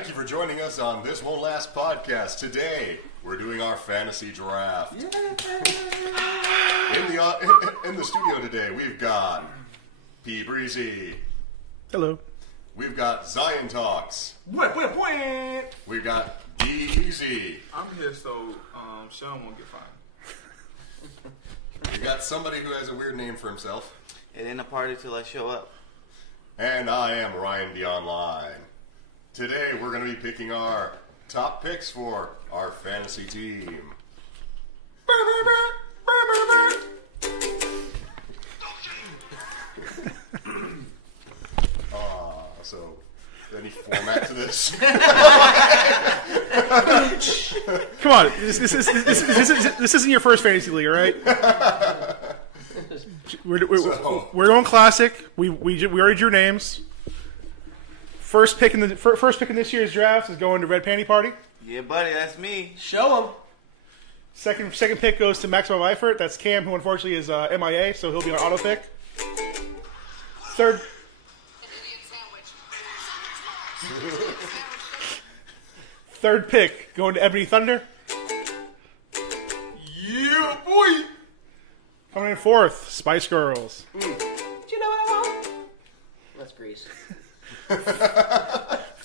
Thank you for joining us on This Won't Last podcast. Today, we're doing our fantasy draft. In the studio today, we've got P. Breezy. Hello. We've got Zion Talks. We've got D-Easy. I'm here so Sean won't get fined. We've got somebody who has a weird name for himself. It ain't a party till I show up. And I am Ryan D. Online. Today, we're going to be picking our top picks for our fantasy team. So, any format to this? Come on, this isn't your first fantasy league, all right? We're going classic. We already drew names. First pick in this year's draft is going to Red Panty Party. Yeah, buddy, that's me. Show him. Second pick goes to Maximum Eifert. That's Cam, who unfortunately is MIA, so he'll be on auto pick. Third pick going to Ebony Thunder. Yeah, boy. Coming in fourth, Spice Girls. Do you know what I want? Let's Grease.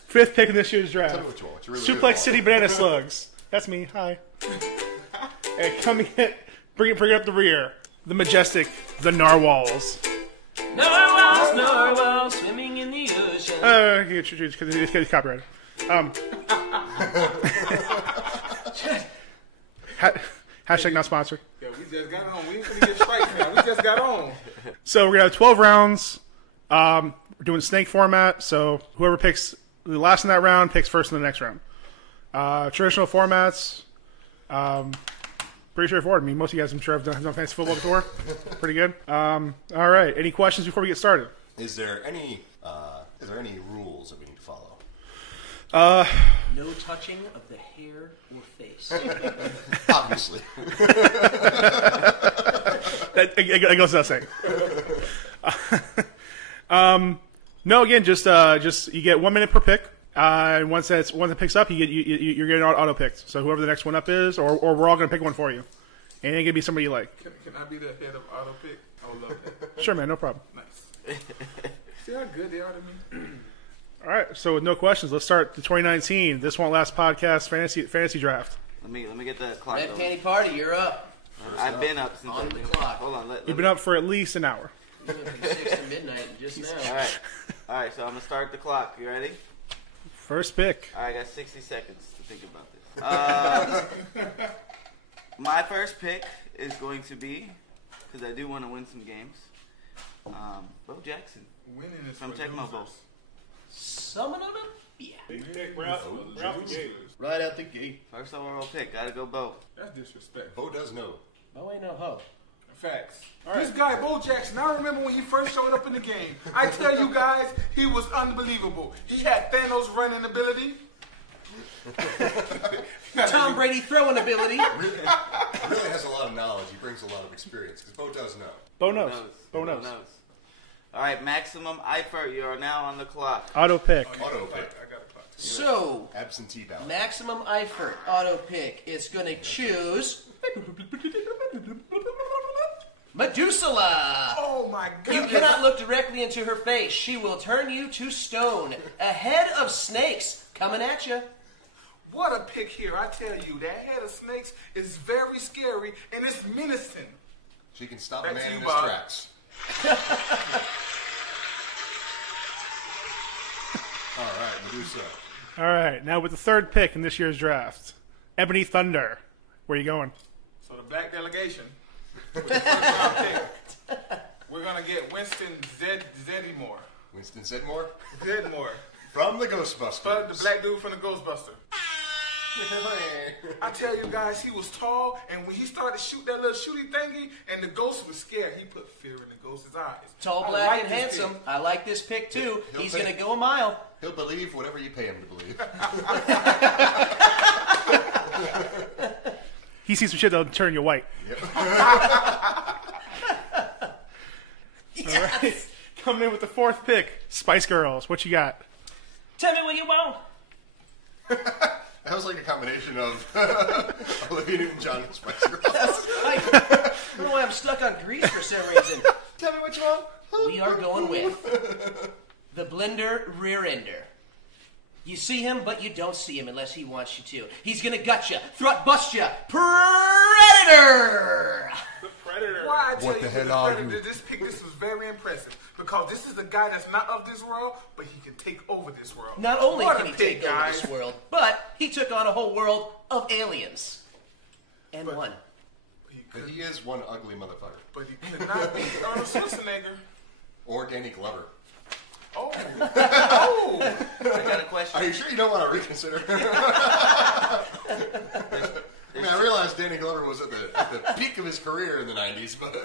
Fifth pick in this year's draft. Tell me what you want. What you really Suplex City Banana Slugs. That's me. Hi. And coming in, bring it up the rear. The majestic, the Narwhals. Narwhals, swimming in the ocean. It's copyrighted. Hashtag not sponsored. Yeah, we just got on. We ain't gonna get strikes now. We just got on. So we're gonna have 12 rounds. We're doing snake format. So whoever picks the last in that round picks first in the next round. Traditional formats. Pretty straightforward. I mean, most of you guys, I'm sure, have done fantasy football before. Pretty good. All right. Any questions before we get started? Is there any rules that we need to follow? No touching of the hair or face. Obviously. That goes without saying. No, again, just you get 1 minute per pick. And once it picks up, you're getting auto picked. So whoever the next one up is, or we're all gonna pick one for you, and it's gonna be somebody you like. Can I be the head of auto pick? I would love that. Sure, man, no problem. Nice. See how good they are to me? All right, so with no questions, let's start the 2019 This Won't Last podcast fantasy draft. Let me get the clock Red going. Panty Party, you're up. I've been up since On the clock. Hold on. You've been up for at least an hour. You went from 6 to midnight just now. All right. So I'm gonna start the clock. You ready? First pick. All right, I got 60 seconds to think about this. My first pick is going to be, because I do want to win some games, Bo Jackson Winning is from for Tecmo Bowl. losers. Summon on him? Yeah. Right Right out the gate. First overall pick. Gotta go Bo. That's disrespectful. Bo does know. Oh, ain't no hoe. Facts. This guy, Bo Jackson, I remember when he first showed up in the game. I tell you guys, he was unbelievable. He had Thanos running ability. Tom Brady throwing ability. Really has a lot of knowledge. He brings a lot of experience because Bo does know. Bo knows. All right, Maximum Eifert, you are now on the clock. Auto pick. Auto pick. I got a clock. So, Absentee ballot. Maximum Eifert, auto pick, is going to choose Medusa. Oh my God. You cannot look directly into her face. She will turn you to stone. A head of snakes coming at you. What a pick here. I tell you, that head of snakes is very scary and it's menacing. She can stop a Back man to you, in his Bob. tracks. All right, Medusa. All right, now with the third pick in this year's draft, Ebony Thunder. Where are you going? So the black delegation. With the first round pick, we're going to get Winston Zeddemore. Winston Zedmore Zedmore. from the Ghostbusters. But the black dude from the Ghostbuster. I tell you guys, he was tall, and when he started to shoot that little shooty thingy, and the ghost was scared, he put fear in the ghost's eyes. Tall, I black, like and this handsome. pick. I like this pick, too. He'll He's take- going to go a mile. He'll believe whatever you pay him to believe. He sees some shit that'll turn you white. Yep. Yes. All right. Coming in with the fourth pick, Spice Girls. What you got? Tell me what you want. That was like a combination of Olivia Newton-John and Spice Girls. I don't know why I'm stuck on Grease for some reason. Tell me what you want. We are going with the Blender Rear Ender. You see him, but you don't see him unless he wants you to. He's gonna gut you, thrust bust you. Predator! The Predator. Why I tell What you, the hell the are Predator, you? this was very impressive because this is a guy that's not of this world, but he can take over this world. Not only What can a he pick, take over guys. this world, but he took on a whole world of aliens. And won. But he is one ugly motherfucker. But he could not beat Arnold Schwarzenegger. Or Danny Glover. Oh. Oh. I got a question. Are you sure you don't want to reconsider? I mean, I realize Danny Glover was at the peak of his career in the 90s, but...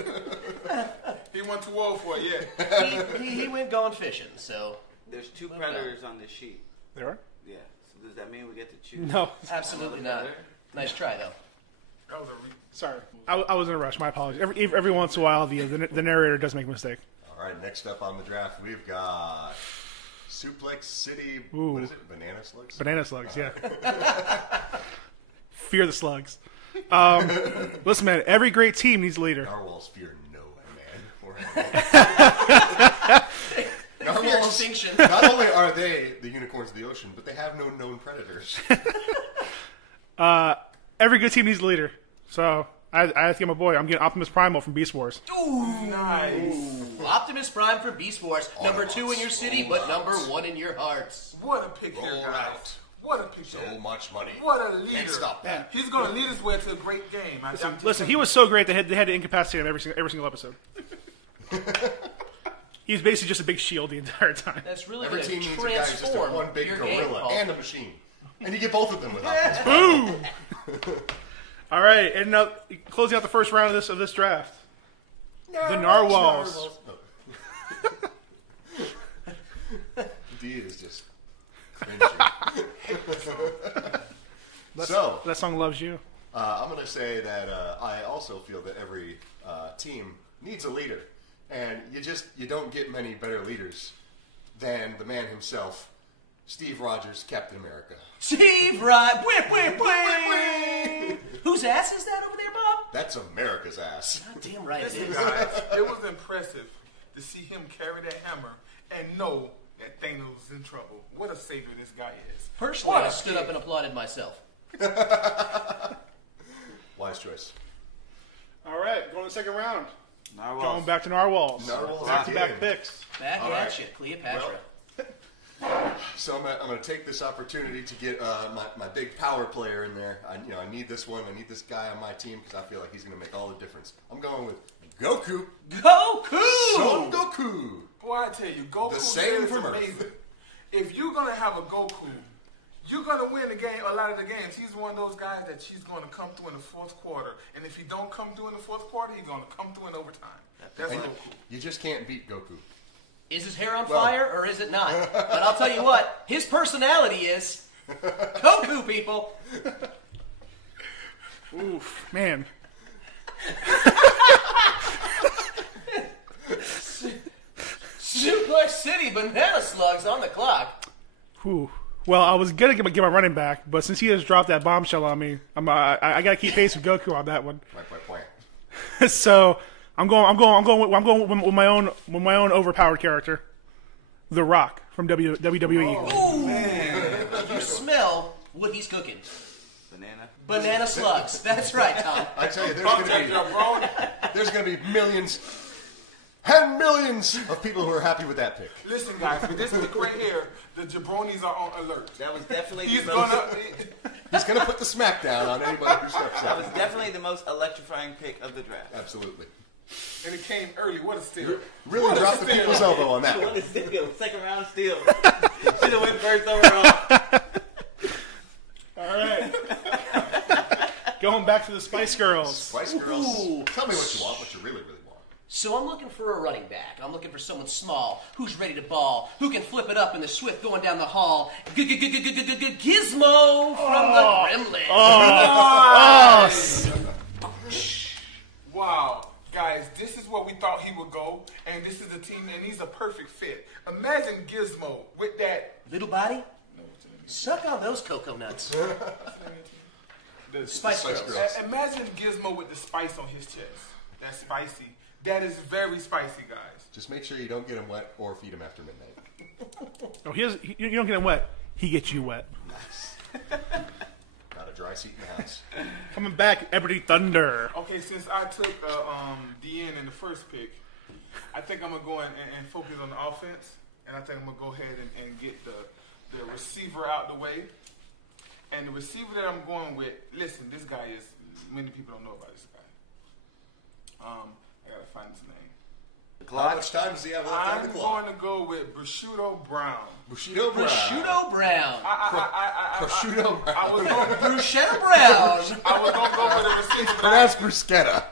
He went too old for it, yeah. He went gone fishing, so... There's 2 predators on this sheet. There are? Yeah. So does that mean we get to choose? No. Absolutely not. Nice try, though. That was Sorry. I was in a rush. My apologies. Every once in a while, the narrator does make a mistake. All right, next up on the draft, we've got Suplex City. Ooh. What is it? Banana slugs? Banana slugs, yeah. Fear the slugs. Listen, man, every great team needs a leader. Narwhals fear no man. Fear Narwhals, extinction. not only are they the unicorns of the ocean, but they have no known predators. Every good team needs a leader. So I have to get my boy. I'm getting Optimus Primal from Beast Wars. nice. Optimus Prime for Beast Wars. Number 2 in your city, but number 1 in your hearts. What a pick here, Roll guys. out. What a pick So here. much money. What a leader. Can't stop that. He's going to lead us way to a great game. Listen, he was so great they had to incapacitate him every single episode. He was basically just a big shield the entire time. That's really Every going team to needs a guy who's just a transform one big your game, gorilla Paul. and a machine. And you get both of them with Optimus Prime. Boom! All right, and now closing out the first round of this draft, the Narwhals. D is just cringy. So, That song loves you. I'm going to say that I also feel that every team needs a leader. And you don't get many better leaders than the man himself, Steve Rogers, Captain America. Steve Rogers. Whose ass is that over there, Bob? That's America's ass. God damn right it Listen, is. guys, it was impressive to see him carry that hammer and know that Thanos was in trouble. What a savior this guy is. Personally, What I a stood kid. up and applauded myself. Wise choice. All right, going to the second round. Narwhals. Going back to Narwhals. Narwhals Back-to-back again. picks. Back All at right. you, Cleopatra. So I'm going to take this opportunity to get my big power player in there. I need this one. I need this guy on my team because I feel like he's going to make all the difference. I'm going with Goku. Goku! Son Goku. Boy, I tell you, Goku The same is from Earth. amazing. If you're going to have a Goku, you're going to win the game. A lot of the games, he's one of those guys that he's going to come through in the fourth quarter. And if he don't come through in the fourth quarter, he's going to come through in overtime. That's And Goku. you just can't beat Goku. Is his hair on Well- fire or is it not? But I'll tell you what, his personality is Goku, people. Oof, man. Suplex City banana slugs on the clock. Whew. Well, I was gonna get my running back, but since he just dropped that bombshell on me, I gotta keep pace with Goku on that one. So I'm going with my own overpowered character, The Rock from WWE. Ooh, you smell what he's cooking. Banana slugs. That's right, Tom. I tell you, there's going to be millions and millions of people who are happy with that pick. Listen, guys, with this pick right here, the jabronis are on alert. That was definitely He's the most, He's going to put the smack down on anybody who steps that was out. definitely the most electrifying pick of the draft. Absolutely. And it came early. What a steal. Really What a dropped the steal. people's elbow on that What one. a steal. Second round steal. Should have went first overall. All right. Going back to the Spice Girls. Spice Girls, Ooh. tell me what you want, what you really, really want. So I'm looking for a running back. I'm looking for someone small, who's ready to ball, who can flip it up in the swift going down the hall. Gizmo from the Gremlins. Wow. Guys, this is what we thought he would go, and this is the team, and he's a perfect fit. Imagine Gizmo with that. Little body, Suck on those cocoa nuts. The Spice Girls. Imagine Gizmo with the spice on his chest. That's spicy. That is very spicy, guys. Just make sure you don't get him wet or feed him after midnight. Oh, you don't get him wet. He gets you wet. Nice. Got a dry seat in the house. Coming back, Ebony Thunder. Okay, since I took DN in the first pick, I think I'm going to go and focus on the offense. And I think I'm going to go ahead and get the receiver out the way. And the receiver that I'm going with, listen, this guy is, many people don't know about this guy. I got to find his name. How much time does he have left on the clock? I'm going to go with Bushido Brown. Bushido Brown. Prosciutto Brown. Prosciutto Brown. I was going Bruschetta Brown. to go with a receiver. Pronounced bruschetta.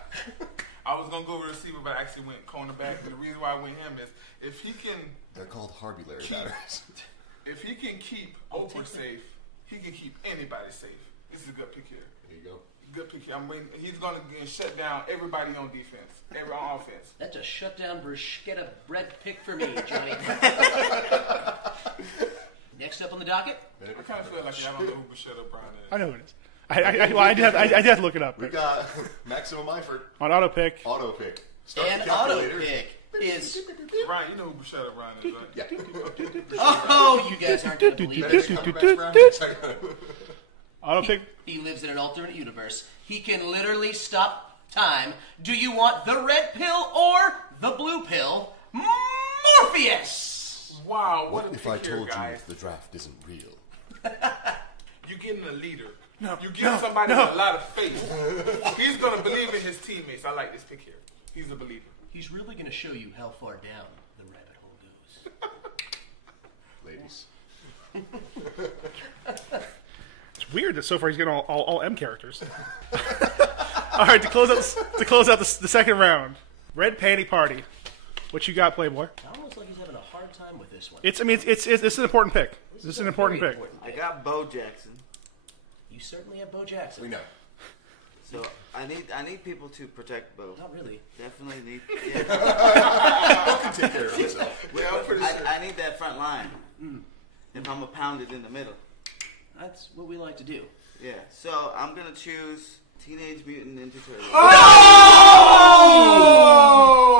I was going to go with a receiver, but I actually went cornerback. And the reason why I went him is if he can... They're called Harbulary batters. If he can keep Oprah safe, he can keep anybody safe. This is a good pick here. There you go. Good pick here. I'm waiting. He's going to shut down everybody on defense, on offense. That's a shutdown bruschetta bread pick for me, Johnny. Next up on the docket. I kind of feel like I don't know who Bushido Brown is. I know who it is. I did have to look it up. We got Maximum Eifert. On auto pick. Auto pick. Start And the auto calculator. pick is... Ryan, you know who Bushido Brown is, right? Yeah. Oh, you guys aren't going to believe it. Benedict Cumberbatch Brown. Auto pick. He lives in an alternate universe. He can literally stop time. Do you want the red pill or the blue pill? Morpheus! Wow, what a If pick I here, told guys. you the draft isn't real? You're getting a leader. No, You're getting somebody with a lot of faith. He's going to believe in his teammates. I like this pick here. He's a believer. He's really going to show you how far down the rabbit hole goes. Ladies. It's weird that so far he's getting all M characters. All right, to close out the second round, Red Panty Party. What you got, Playboy? Almost like he's having a hard time with this one. It's an important pick. This is an important very pick. I got Bo Jackson. You certainly have Bo Jackson. We know. So I need people to protect Bo. Not really. Definitely need. Yeah. Bo can take care of himself. Yeah, I'm pretty sure. I need that front line. If I'm a pounded in the middle. That's what we like to do. Yeah. So I'm gonna choose Teenage Mutant Ninja Turtles. Oh!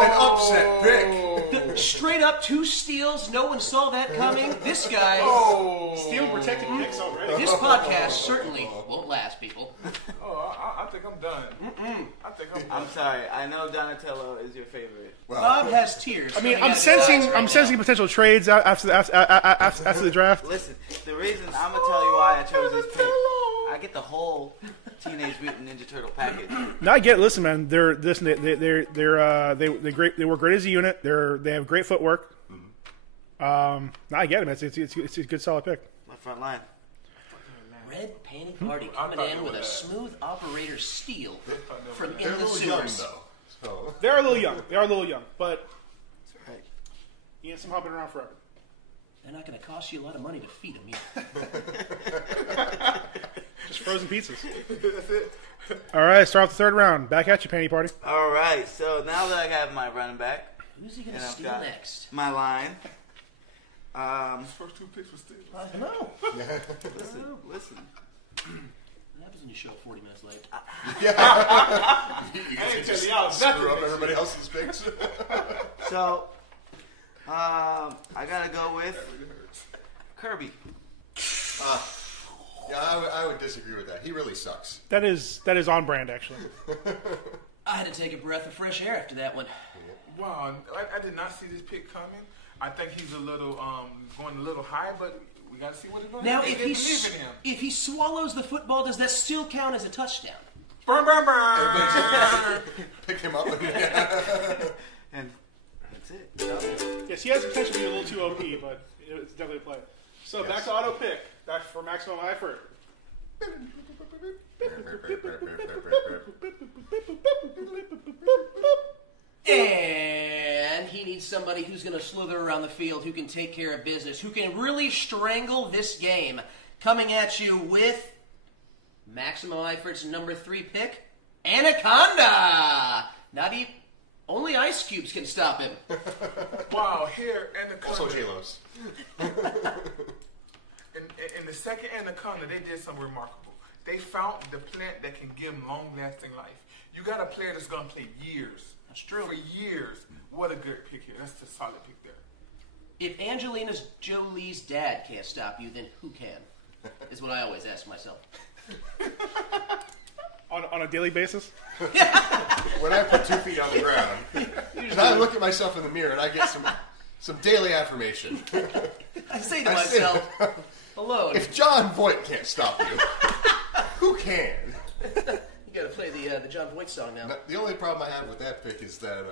An upset pick. Straight up 2 steals. No one saw that coming. This guy. Steel protected picks already. This podcast certainly won't last, people. Oh, I think I'm done. I think I'm done. I'm sorry. I know Donatello is your favorite. Bob has tears. I mean, coming I'm out of his eyes sensing right now. potential trades after the draft. Listen, the reason I'm gonna tell you why I chose this pick. I get the whole Teenage Mutant Ninja Turtle package. No, I get it. Listen, man, they work great as a unit. They have great footwork. No, I get it, man. It's a good solid pick. My front line. Red Panty Party I coming thought in they with were a that. smooth operator steal from They're in a the little young, sewers. though. So. They are a little young, but Right. you ain't some hopping around forever. They're not going to cost you a lot of money to feed them either. Just frozen pizzas. All right, start off the third round. Back at you, Panty Party. All right. So now that I have my running back, Who's he going to and I've steal got next? my line. First 2 picks were steals. I don't know. Listen. What happens when you show up 40 minutes late? You I can ain't just telling y'all screw nothing. up everybody else's picks. So, I gotta go with Kirby. Yeah, I would disagree with that. He really sucks. That is on brand, actually. I had to take a breath of fresh air after that one. Wow, I did not see this pick coming. I think he's a little going a little high, but we got to see what he's going to do. Now, They if didn't he believe in him. if he swallows the football, does that still count as a touchdown? Burn, burn, burn. Pick him up. And that's it. Yes, he has the potential to be a little too OP, but it's definitely a play. So back to auto pick. Back for Maximum Eifert. And he needs somebody who's going to slither around the field, who can take care of business, who can really strangle this game. Coming at you with Maximo Eifert's number 3 pick, Anaconda. Only Ice Cubes can stop him. Wow, here, Anaconda. Also J-Lo's. in the second anaconda, they did something remarkable. They found the plant that can give them long-lasting life. You got a player that's going to play years. That's true. For years. What a good pick here. That's a solid pick there. If Angelina Jolie's dad can't stop you, then who can? Is what I always ask myself. On a daily basis? When I put 2 feet on the ground, and I look at myself in the mirror and I get some daily affirmation. I say to myself, alone. If John Voight can't stop you, who can? You gotta play the John Voight song now. The only problem I have with that pick is that,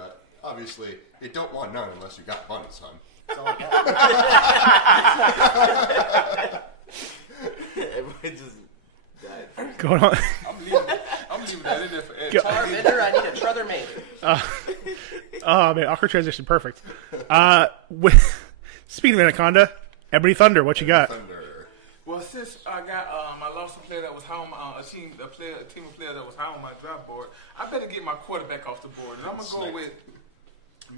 obviously, it don't want none unless you got money, son. That's all I got. Everybody just died. Going on. I'm leaving that in there for Ed. Tar Bender, I need a Truther Major. Oh, man, awkward transition. Perfect. Speaking of Anaconda, Ebony Thunder, what you got? Thunder. Well, since I lost a player that was high on my, a team of players that was high on my draft board, I better get my quarterback off the board. And I'm going to go with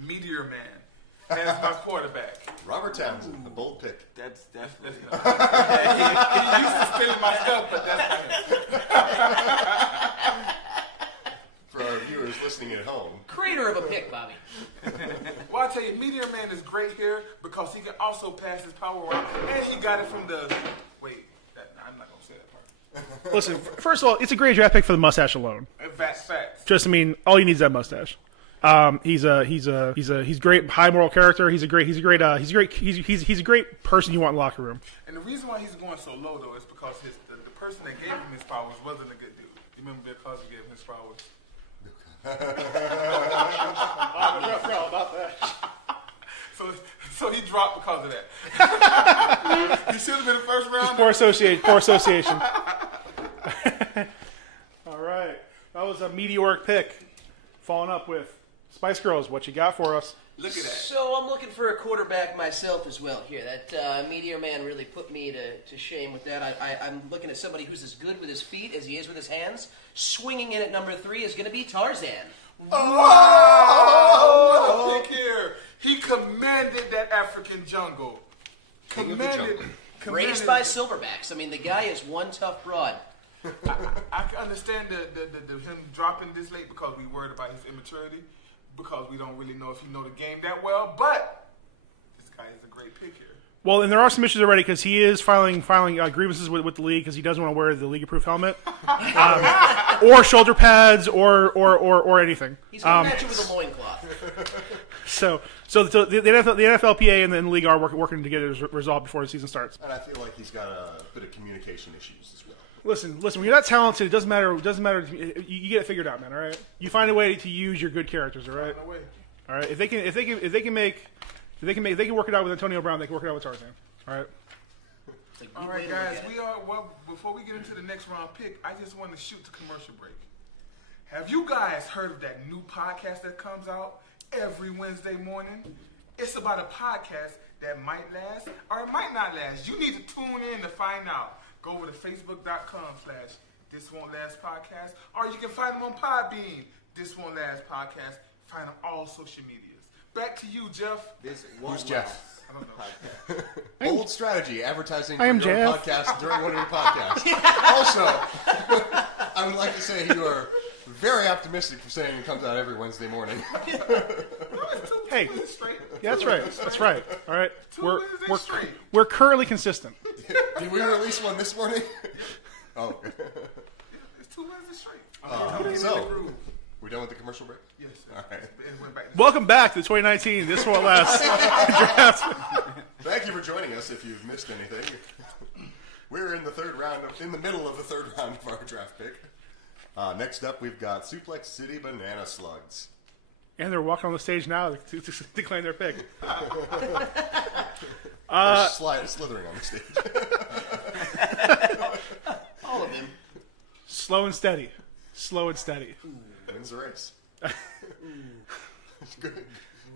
Meteor Man as my quarterback. Robert Townsend, a bold pick. That's definitely. He used to stealing my stuff, but that's For our viewers listening at home. Creator of a pick, Bobby. Well, I tell you, Meteor Man is great here because he can also pass his power around, and he got it from the. Wait, I'm not gonna say that part. Listen, first of all, it's a great draft pick for the mustache alone. Facts. Just, I mean, all you need is that mustache. He's great, high moral character. He's a great person you want in the locker room. And the reason why he's going so low though is because the person that gave him his powers wasn't a good dude. You remember Bill Cosby gave him his powers? I forgot about that. So he dropped because of that. He should have been the first round. Poor association. All right, that was a meteoric pick. Following up with Spice Girls, what you got for us? Look at that. So I'm looking for a quarterback myself as well here. That Meteor Man really put me to shame with that. I'm looking at somebody who's as good with his feet as he is with his hands. Swinging in at number 3 is going to be Tarzan. Oh, what a pick here. He commanded that African jungle. Raised by silverbacks. I mean, the guy is one tough broad. I can understand the him dropping this late because we worried about his immaturity, because we don't really know if he know the game that well. But this guy is a great pick here. Well, and there are some issues already because he is filing grievances with the league because he doesn't want to wear the league-approved helmet, or shoulder pads, or anything. He's going to match you with a loincloth. So the NFLPA and the league are working to get it resolved before the season starts. And I feel like he's got a bit of communication issues as well. Listen. When you're not talented, it doesn't matter. You get it figured out, man. All right. You find a way to use your good characters. All right. All right. If they can work it out with Antonio Brown, they can work it out with Tarzan. All right. All right, guys. Before we get into the next round pick, I just want to shoot the commercial break. Have you guys heard of that new podcast that comes out every Wednesday morning? It's about a podcast that might last or it might not last. You need to tune in to find out. Go over to facebook.com/thiswon'tlast podcast, or you can find them on Podbean, This Won't Last Podcast. Find them all social medias. Back to you, Jeff. Who's Jeff? I don't know. Bold strategy, advertising for I am your own Jeff. podcast during one of your podcasts. Also, I would like to say you are very optimistic for saying it comes out every Wednesday morning. Hey. Two Wednesdays straight. Yeah, that's right. That's right. All right. Wednesdays straight. We're currently consistent. Did we release one this morning? Oh. It's 2 Wednesdays straight. So, we done with the commercial break? Yes, sir. All right. It went back to Welcome back to 2019. This won't last. Draft. Thank you for joining us if you've missed anything. We're in the middle of the third round of our draft pick. Next up, we've got Suplex City Banana Slugs. And they're walking on the stage now to claim their pick. They're slithering on the stage. All of them. Slow and steady. Wins the race.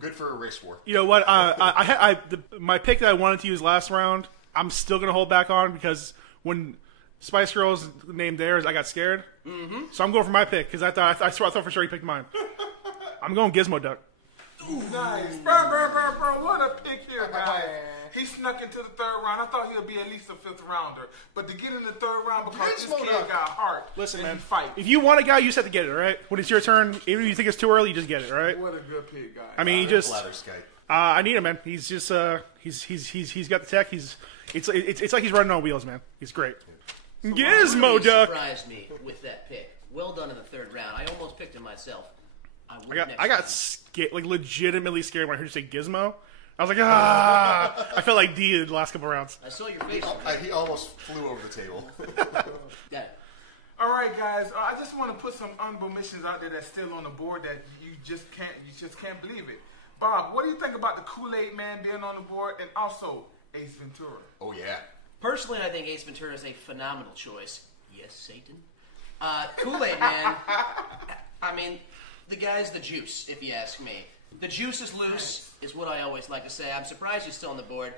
Good for a race war. You know what? My pick that I wanted to use last round, I'm still going to hold back on because when Spice Girls named theirs, I got scared. Mm-hmm. So I'm going for my pick because I thought for sure he picked mine. I'm going Gizmo Duck. Nice. Bro, what a pick here, guys. He snuck into the third round. I thought he would be at least a fifth rounder. But to get in the third round because this kid got heart. Listen, and man. he fight. If you want a guy, you just have to get it, all right? When it's your turn, even if you think it's too early, you just get it, all right? What a good pick, guys. I mean, he just... Blatherskite. I need him, man. He's just he's got the tech. It's like he's running on wheels, man. He's great. Gizmo really Duck. Surprised me with that pick. Well done in the third round. I almost picked him myself. I got scared, like legitimately scared when I heard you say Gizmo. I was like, ah! I felt like D in the last couple rounds. I saw your face. He almost flew over the table. Got it. All right, guys. I just want to put some honorable mentions out there that's still on the board that you just can't believe it. Bob, what do you think about the Kool-Aid Man being on the board and also Ace Ventura? Oh, yeah. Personally, I think Ace Ventura is a phenomenal choice. Yes, Satan. Kool-Aid Man, I mean, the guy's the juice, if you ask me. The juice is loose, is what I always like to say. I'm surprised he's still on the board.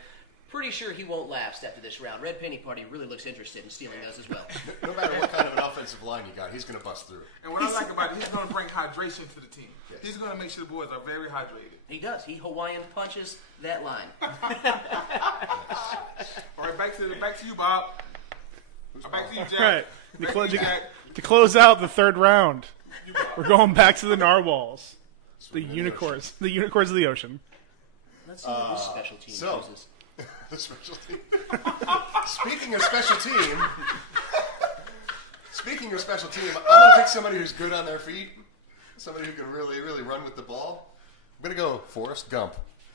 Pretty sure he won't last after this round. Red Penny Party really looks interested in stealing those as well. No matter what kind of an offensive line you got, he's going to bust through. And what I like about it, he's going to bring hydration to the team. Yes. He's going to make sure the boys are very hydrated. He does. He Hawaiian punches that line. All right, back to you, Bob. Back to you, Jack. All right. To close out the third round, we're going back to the narwhals. The unicorns of the ocean. Let's see what this special team uses. The special team. Speaking of special team, I'm going to pick somebody who's good on their feet, somebody who can really, really run with the ball. I'm going to go Forrest Gump.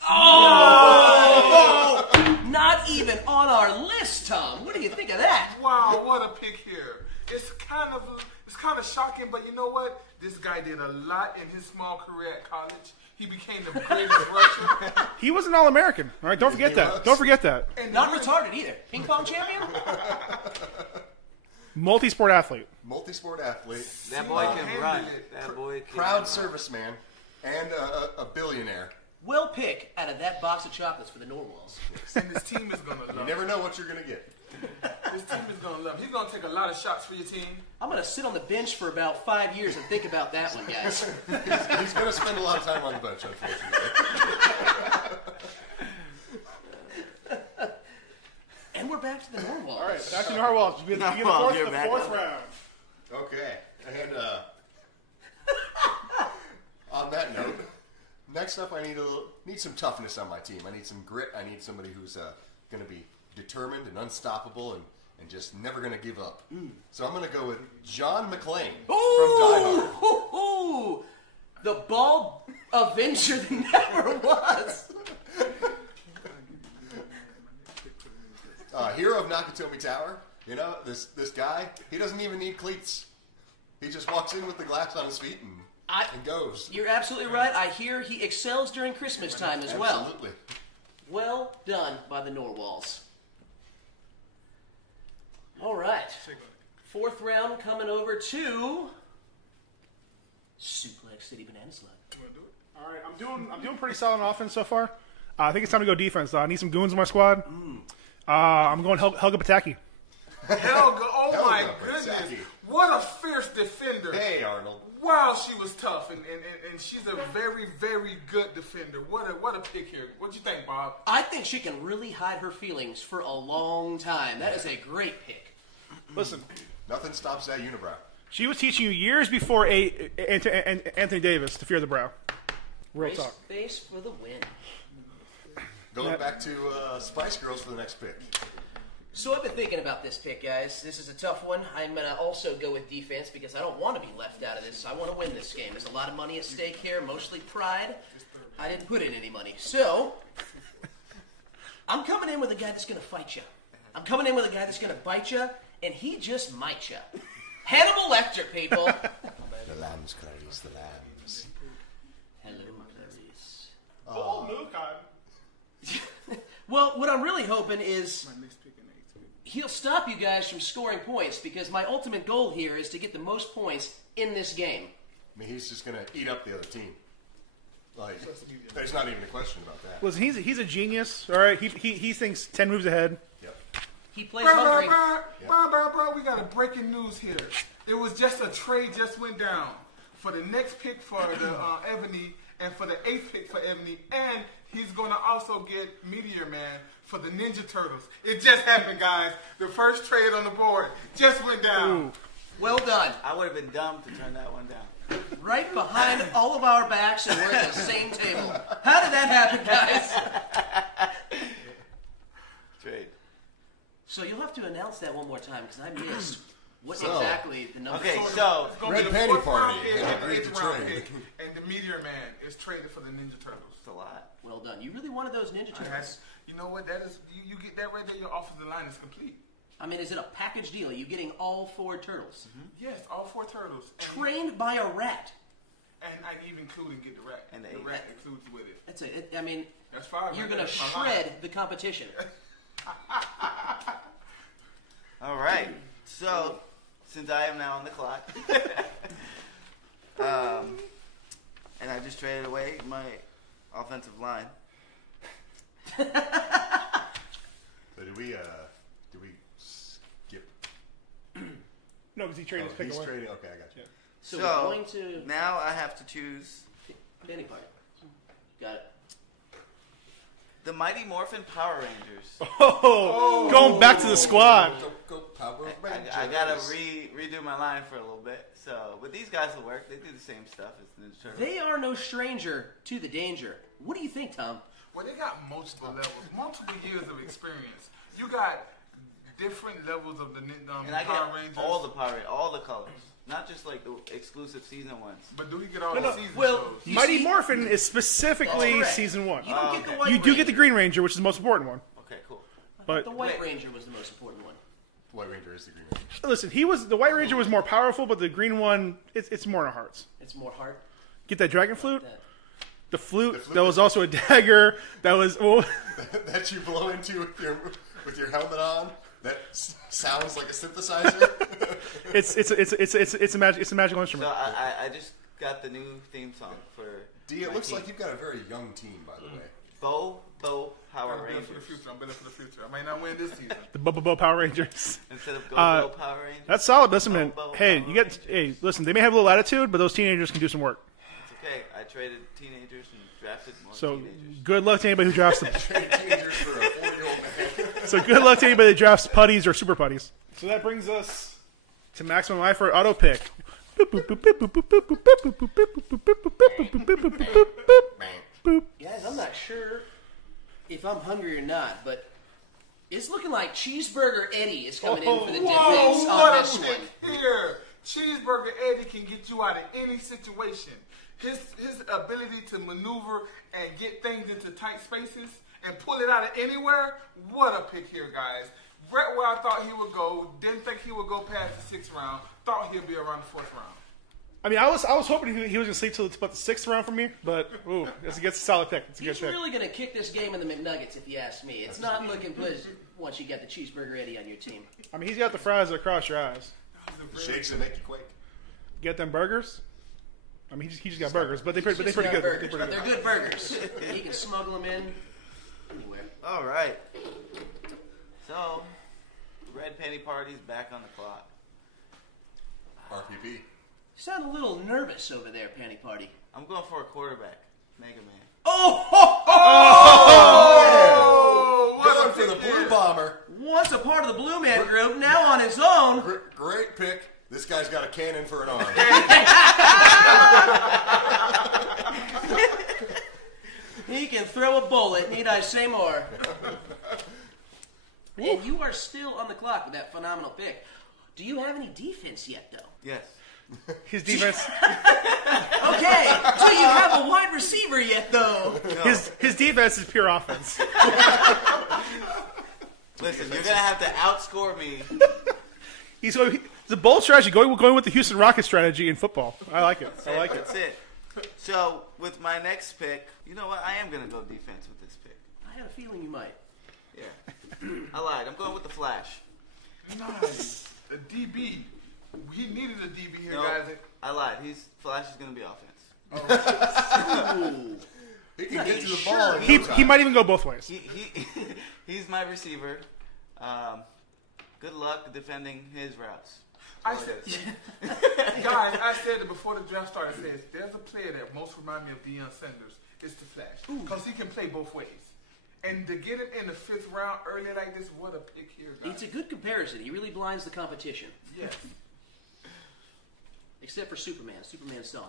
Oh! Not even on our list, Tom. What do you think of that? Wow, what a pick here. It's kind of shocking, but you know what? This guy did a lot in his small career at college. He became the greatest rusher. He was an All-American. All right, don't forget that. Don't forget that. And Not retarded either. Ping pong champion? Multi-sport athlete. That boy can run. That boy can Proud run. serviceman and a billionaire. Well pick out of that box of chocolates for the Norwalls. And this team is going to love You him. never know what you're going to get. This team is going to love him. He's going to take a lot of shots for your team. I'm going to sit on the bench for about 5 years and think about that one, guys. He's going to spend a lot of time on the bench, unfortunately. And we're back to the Norwalls. All right, back to the narwhals. We get the fourth round. Okay, and on that note, next up I need some toughness on my team. I need some grit. I need somebody who's going to be determined and unstoppable and just never going to give up. So I'm going to go with John McClane from Die Hard. Ooh, the bald Avenger that never was. Hero of Nakatomi Tower. You know, this guy, he doesn't even need cleats. He just walks in with the glass on his feet and goes. You're absolutely right. I hear he excels during Christmas time as well. Absolutely. Well done by the Norwalls. All right. Fourth round coming over to Suplex City Banana Slug. All right, I'm doing pretty solid on offense so far. I think it's time to go defense, though. I need some goons in my squad. I'm going Helga Pataki. Helga, Helga my Pataki. goodness. What a fierce defender. Hey, Arnold. Wow, she was tough, and she's a very, very good defender. What a pick here. What you think, Bob? I think she can really hide her feelings for a long time. That is a great pick. Listen, Nothing stops that unibrow. she was teaching you years before Anthony Davis to fear the brow. Real talk. Face for the win. Going back to Spice Girls for the next pick. So I've been thinking about this pick, guys. This is a tough one. I'm going to also go with defense because I don't want to be left out of this. I want to win this game. There's a lot of money at stake here, mostly pride. I didn't put in any money. So I'm coming in with a guy that's going to fight you. I'm coming in with a guy that's going to bite you, and he just might you. Hannibal Lecter, people. The lambs, Clarice, the lambs. Hello, Clarice. Oh, move time. Well, what I'm really hoping is he'll stop you guys from scoring points because my ultimate goal here is to get the most points in this game. I mean, he's just going to eat up the other team. Like, there's not even a question about that. Listen, he's a genius. All right, he thinks 10 moves ahead. Yep. He plays hungry. Bro, we got a breaking news here. It was just a trade just went down. For the next pick for the Ebony and for the 8th pick for Ebony, and he's going to also get Meteor Man for the Ninja Turtles. It just happened, guys. The first trade on the board just went down. Ooh. Well done. I would have been dumb to turn that one down. Right behind all of our backs, and we're at the same table. How did that happen, guys? Trade. So you'll have to announce that one more time because I missed what exactly the number. Okay, is. so It's going Red to be the Panty 4th round Party pick has and the agreed 8th to round trade. pick, and the Meteor Man is traded for the Ninja Turtles. it's a lot. Well done. You really wanted those Ninja Turtles. You know what? That is, you get that right there. Your offensive line is complete. I mean, is it a package deal? Are you getting all 4 turtles? Yes, all 4 turtles. And, Trained by a rat. and I even include and get the rat. And the the eight. rat includes with it. That's it. I mean, That's 5. you're right going to there. That's my line. shred the competition. All right. So, since I am now on the clock, and I just traded away my offensive line. So did we skip? No, because he traded his pick He's away. trading. Okay, I got you. So, So, we're going to now I have to choose Penny Party. Got it. the Mighty Morphin Power Rangers. Oh, going back to the squad. Go Power Rangers. I gotta redo my line for a little bit. So, but these guys will work. They do the same stuff as the Ninja Turtles. They are no stranger to the danger. What do you think, Tom? Well, they got multiple levels, multiple years of experience. You got different levels of the And I Power get Rangers. all the colors, not just like the exclusive season ones. But do we get all No, the no. season Well, shows? You Mighty see- Morphin is specifically Correct. season 1. You don't get the okay. White You do get the Ranger. Green Ranger, which is the most important one. Okay, cool. But The White Wait. Ranger was the most important one. White Ranger is the Green Ranger. listen, the White Ranger was more powerful, but the Green one, it's more in our hearts. It's more heart. Get that dragon flute? That. The flute, The flute. that was also a dagger. That was That you blow into with your helmet on. That sounds like a synthesizer. it's a magical So instrument. I just got the new theme song for. D, it my looks team. like you've got a very young team, by the way. Bo Power I'm betting Rangers for the future. I'm betting for the future. I might not win this season. The Bubba Power Rangers. instead of Go Power Rangers. That's solid. Listen, man. Bo Hey, Power you get. Rangers. Hey, listen. They may have a little attitude, but those teenagers can do some work. It's okay. I traded teenagers and drafted more So teenagers. good luck to anybody who drafts them. Teenagers for a 4-year-old man. So good luck to anybody that drafts putties or super putties. So that brings us to maximum effort auto pick. Guys, I'm not sure if I'm hungry or not, but it's looking like Cheeseburger Eddie is coming in for the defense Whoa, on what this a one. pick here. Cheeseburger Eddie can get you out of any situation. His ability to maneuver and get things into tight spaces and pull it out of anywhere, what a pick here, guys. Right where I thought he would go, didn't think he would go past the 6th round, thought he'd be around the 4th round. I mean, I was hoping he was going to sleep till about the 6th round for me, but ooh, it's a solid pick. It's a good He's pick. really going to kick this game in the McNuggets, if you ask me. It's not looking pleasant once you got the Cheeseburger Eddie on your team. I mean, he's got the fries that cross your eyes. Shakes that make you quake. Get them burgers. I mean, he just got burgers, but they're pretty Just good. got They're burgers, pretty but good. they're good burgers. You can smuggle them in anywhere. All right. So, Red Penny Party's back on the clock. RPP. You sound a little nervous over there, Panty Party. I'm going for a quarterback, Mega Man. Oh! Oh, what Going a for the pick Blue here. Bomber. Once a part of the Blue Man group, now on his own. Great pick. This guy's got a cannon for an arm. He can throw a bullet, need I say more? And you are still on the clock with that phenomenal pick. Do you have any defense yet, though? Yes. His defense, Okay, do you have a wide receiver yet, though? No. his defense is pure offense. Listen, you're gonna have to outscore me. It's a bold strategy, going with the Houston Rockets strategy in football. I like it. I like it. That's it. So, with my next pick, you know what? I am gonna go defense with this pick. I had a feeling you might. Yeah. I lied. I'm going with the Flash. Nice. The DB. He needed a DB here, No, guys. I lied. Flash is gonna be offense. Ooh. He can get to the Sure. ball. in He no time. he might even go both ways. He's my receiver. Good luck defending his routes. I said, guys, I said it before the draft started. I said, there's a player that most remind me of Deion Sanders. It's the Flash. Because he can play both ways. And to get him in the 5th round early like this, what a pick here, guys. It's a good comparison. He really blinds the competition. Yes. Except for Superman. Superman's done.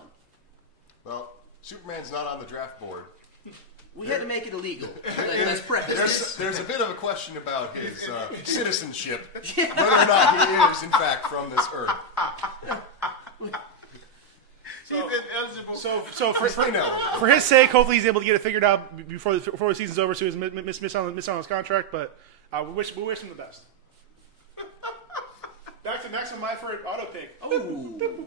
Well, Superman's not on the draft board. We had to make it illegal. Let's preface this. There's a bit of a question about his citizenship, whether or not he is, in fact, from this earth. He's ineligible. So for his sake, hopefully he's able to get it figured out before the season's over, so he's miss on his contract. But we wish him the best. Back to maximum effort auto pick. Oh.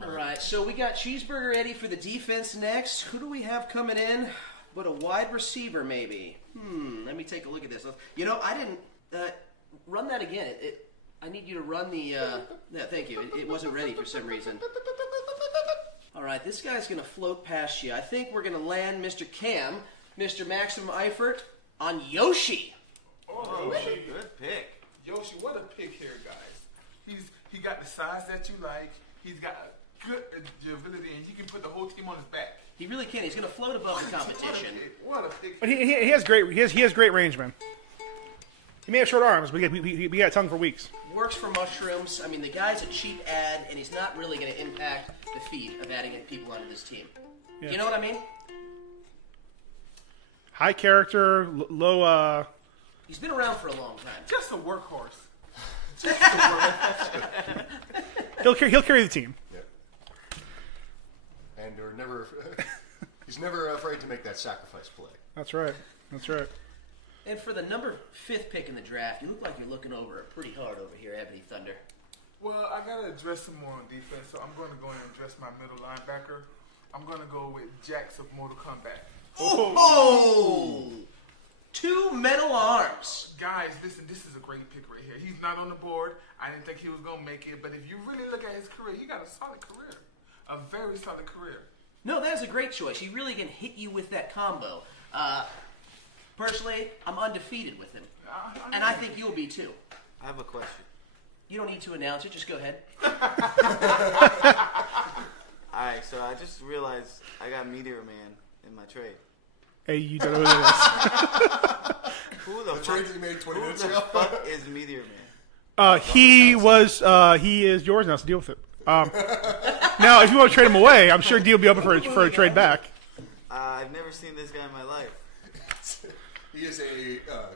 All right, so we got Cheeseburger Eddie for the defense next. Who do we have coming in? But a wide receiver, maybe. Let me take a look at this. You know, I didn't run that again. I need you to run the. Yeah, thank you. It wasn't ready for some reason. All right, this guy's going to float past you. I think we're going to land Mr. Cam, Mr. Maximum Eifert, on Yoshi. Oh, Yoshi. Good pick. Yoshi, what a pick here, guys. He got the size that you like. He's got good agility, and he can put the whole team on his back. He really can. He's going to float above the competition. What a pick. But he has great range, man. He may have short arms, but he got tongue for weeks. Works for mushrooms. I mean, the guy's a cheap ad, and he's not really going to impact the feat of adding people onto this team. Yeah. You know what I mean? High character, low. He's been around for a long time. Just a workhorse. He'll carry the team. Yeah. And he's never afraid to make that sacrifice play. That's right. And for the number 5th pick in the draft, you look like you're looking over it pretty hard over here, Ebony Thunder. Well, I got to address some more on defense, so I'm going to go in and address my middle linebacker. I'm going to go with Jax of Mortal Kombat. Oh! 2 metal arms. Guys, listen, this is a great pick right here. He's not on the board. I didn't think he was going to make it, but if you really look at his career, he got a solid career. A very solid career. No, that is a great choice. He really can hit you with that combo. Personally, I'm undefeated with him. And I think you'll be too. I have a question. You don't need to announce it. Just go ahead. Alright, so I just realized I got Meteor Man in my trade. Hey, you don't know who it is. Who the trade that you made 20 minutes Who ago? the fuck is Meteor Man? He is yours now, so deal with it. Now, if you want to trade him away, I'm sure D will be open for a trade back. I've never seen this guy in my life. He is a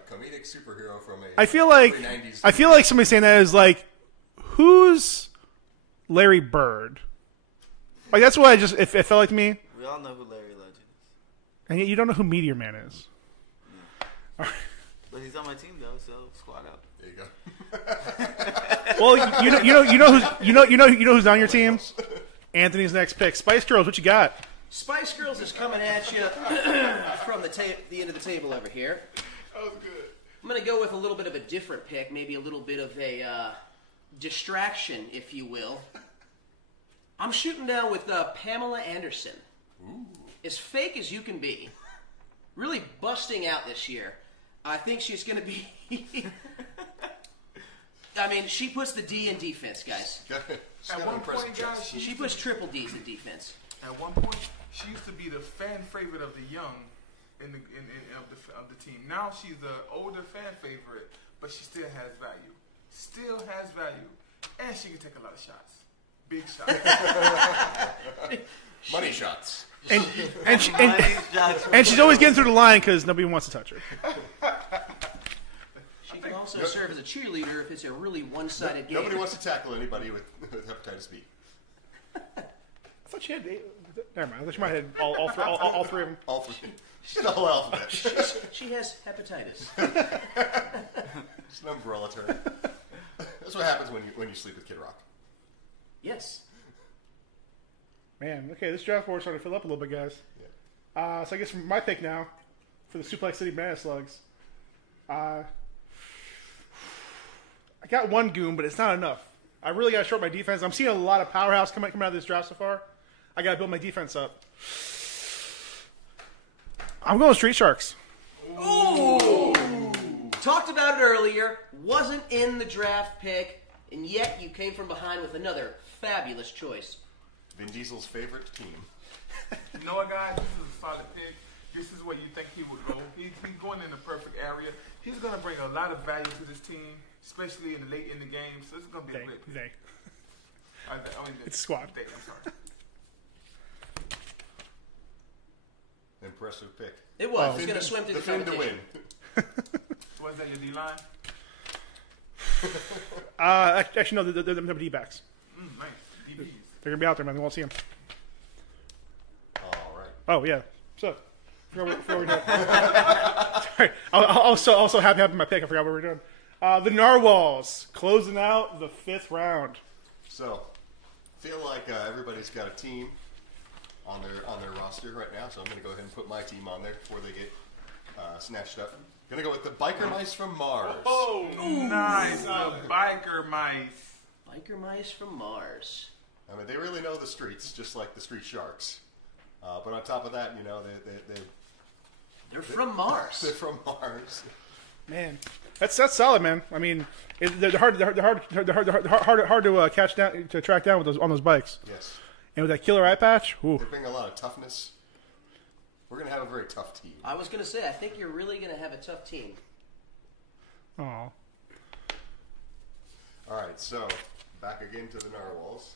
comedic superhero from a I feel like 90s. somebody saying that is like, who's Larry Bird? Like that's what it felt like to me. We all know who Larry Legend is. And yet you don't know who Meteor Man is. Yeah. But he's on my team though, so squad up. There you go. Well, you know who's on your team? Anthony's next pick. Spice Girls, what you got? Spice Girls is coming at you from the end of the table over here. That was good. I'm going to go with a little bit of a different pick, maybe a little bit of a distraction, if you will. I'm shooting down with Pamela Anderson. Ooh. As fake as you can be. Really busting out this year. I think she's going to be... I mean, she puts the D in defense, guys. At one point, guys, She puts triple Ds in defense. At one point, she used to be the fan favorite of the young of the team. Now she's the older fan favorite, but she still has value. Still has value, and she can take a lot of shots, big shots, Money shots. And she's always getting through the line because nobody wants to touch her. She can also serve as a cheerleader if it's a really one-sided game. Nobody wants to tackle anybody with hepatitis B. I thought she had. Never mind. I thought she might have all three of them. All three. She's the whole alphabet. She has hepatitis. It's an umbrella term. That's what happens when you sleep with Kid Rock. Yes. Man, okay, this draft board's starting to fill up a little bit, guys. Yeah. So I guess for my pick now, for the Suplex City Banana Slugs, I got one goon, but it's not enough. I really got to short my defense. I'm seeing a lot of powerhouse coming out of this draft so far. I got to build my defense up. I'm going Street Sharks. Ooh. talked about it earlier, wasn't in the draft pick, and yet you came from behind with another fabulous choice. Vin Diesel's favorite team. You know what, guys? This is a solid pick. This is where you think he would go. He's going in the perfect area. He's going to bring a lot of value to this team, especially late in the game. So this is going to be a great pick. It's squad. I'm sorry. Impressive pick. It was. He's going to swim through the Finn to competition. win. Was that your D-line? Actually, no, they're D-backs. Nice. DBs. They're going to be out there, man. They won't see them. All right. Oh, yeah. So, forgot what we're doing. Sorry. Also happy my pick. I forgot what we're doing. The Narwhals closing out the 5th round. So, feel like everybody's got a team on their roster right now, so I'm going to go ahead and put my team on there before they get snatched up. I'm going to go with the Biker Mice from Mars. Oh, nice. The Biker Mice. Biker Mice from Mars. I mean, they really know the streets, just like the Street Sharks. But on top of that, you know, They're from Mars. they're from Mars. Man, that's solid, man. I mean, they're hard to catch down, to track down with on those bikes. Yes. And with that killer eye patch, ooh. They bring a lot of toughness. We're going to have a very tough team. I was going to say, I think you're really going to have a tough team. Aw. All right, so back again to the Narwhals.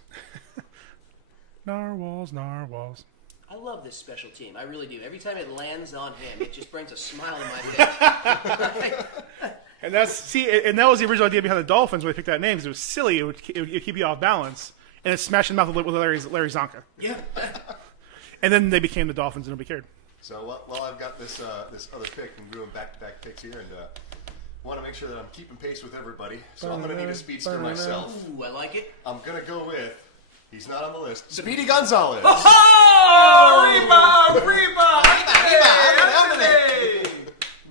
Narwhals. I love this special team. I really do. Every time it lands on him, it just brings a smile on my face. And that was the original idea behind the Dolphins when they picked that name, because it was silly. It would keep you off balance, and it smashed them out with Larry Zonka. Yeah. And then they became the Dolphins, and nobody cared. So while I've got this other pick and doing back-to-back picks here, and want to make sure that I'm keeping pace with everybody, so I'm going to need a speedster myself. Ooh, I like it. I'm going to go with, he's not on the list, Speedy Gonzalez. Oh, Reba!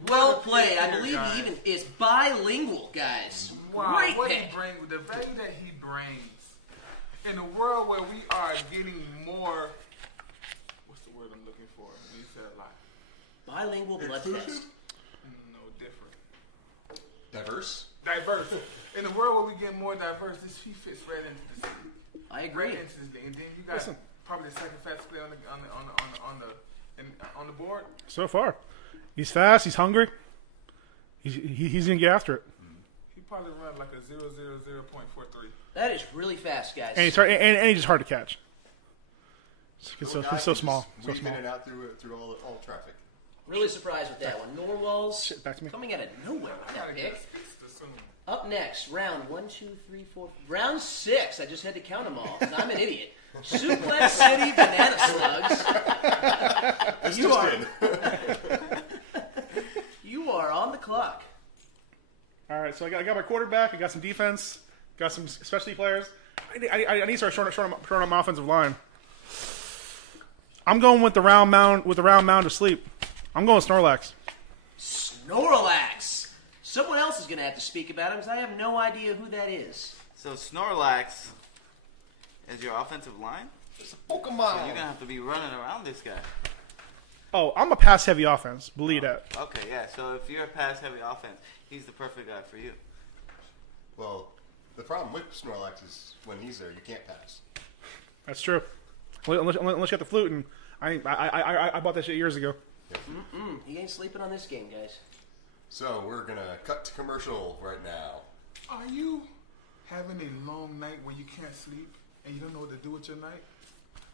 Well played. I believe he even is bilingual, guys. Wow, Great what pick. he brings, the value that he brings in a world where we are getting more. What's the word I'm looking for? You said a lot. Bilingual blood test. No, different. Diverse. In a world where we get more diverse, he fits right into this. I agree. Right into this thing. And then you got probably the second fastest player on the board. So far. He's fast, he's hungry. He's going to get after it. He probably run like a 0.43. That is really fast, guys. And he's just hard to catch. He's so small. So Weaving small. it out through all traffic. Really surprised with that one. Norwalls Shit, back to me. coming out of nowhere with that pick. Speedster soon. Up next, round 1, 2, 3, 4. Round 6. I just had to count them all because I'm an idiot. Suplex City Banana Slugs. You are on the clock. All right, so I got my quarterback. I got some defense. Got some specialty players. I need to start shorting up my offensive line. I'm going with the round mound of sleep. I'm going with Snorlax. Snorlax. Someone else is going to have to speak about him because I have no idea who that is. So Snorlax is your offensive line? It's a Pokemon. So you're going to have to be running around this guy. Oh, I'm a pass-heavy offense. Believe that. Okay, yeah. So if you're a pass-heavy offense, he's the perfect guy for you. Well, the problem with Snorlax is when he's there, you can't pass. That's true. Unless you got the flute, and I bought that shit years ago. He ain't sleeping on this game, guys. So we're going to cut to commercial right now. Are you having a long night where you can't sleep and you don't know what to do with your night?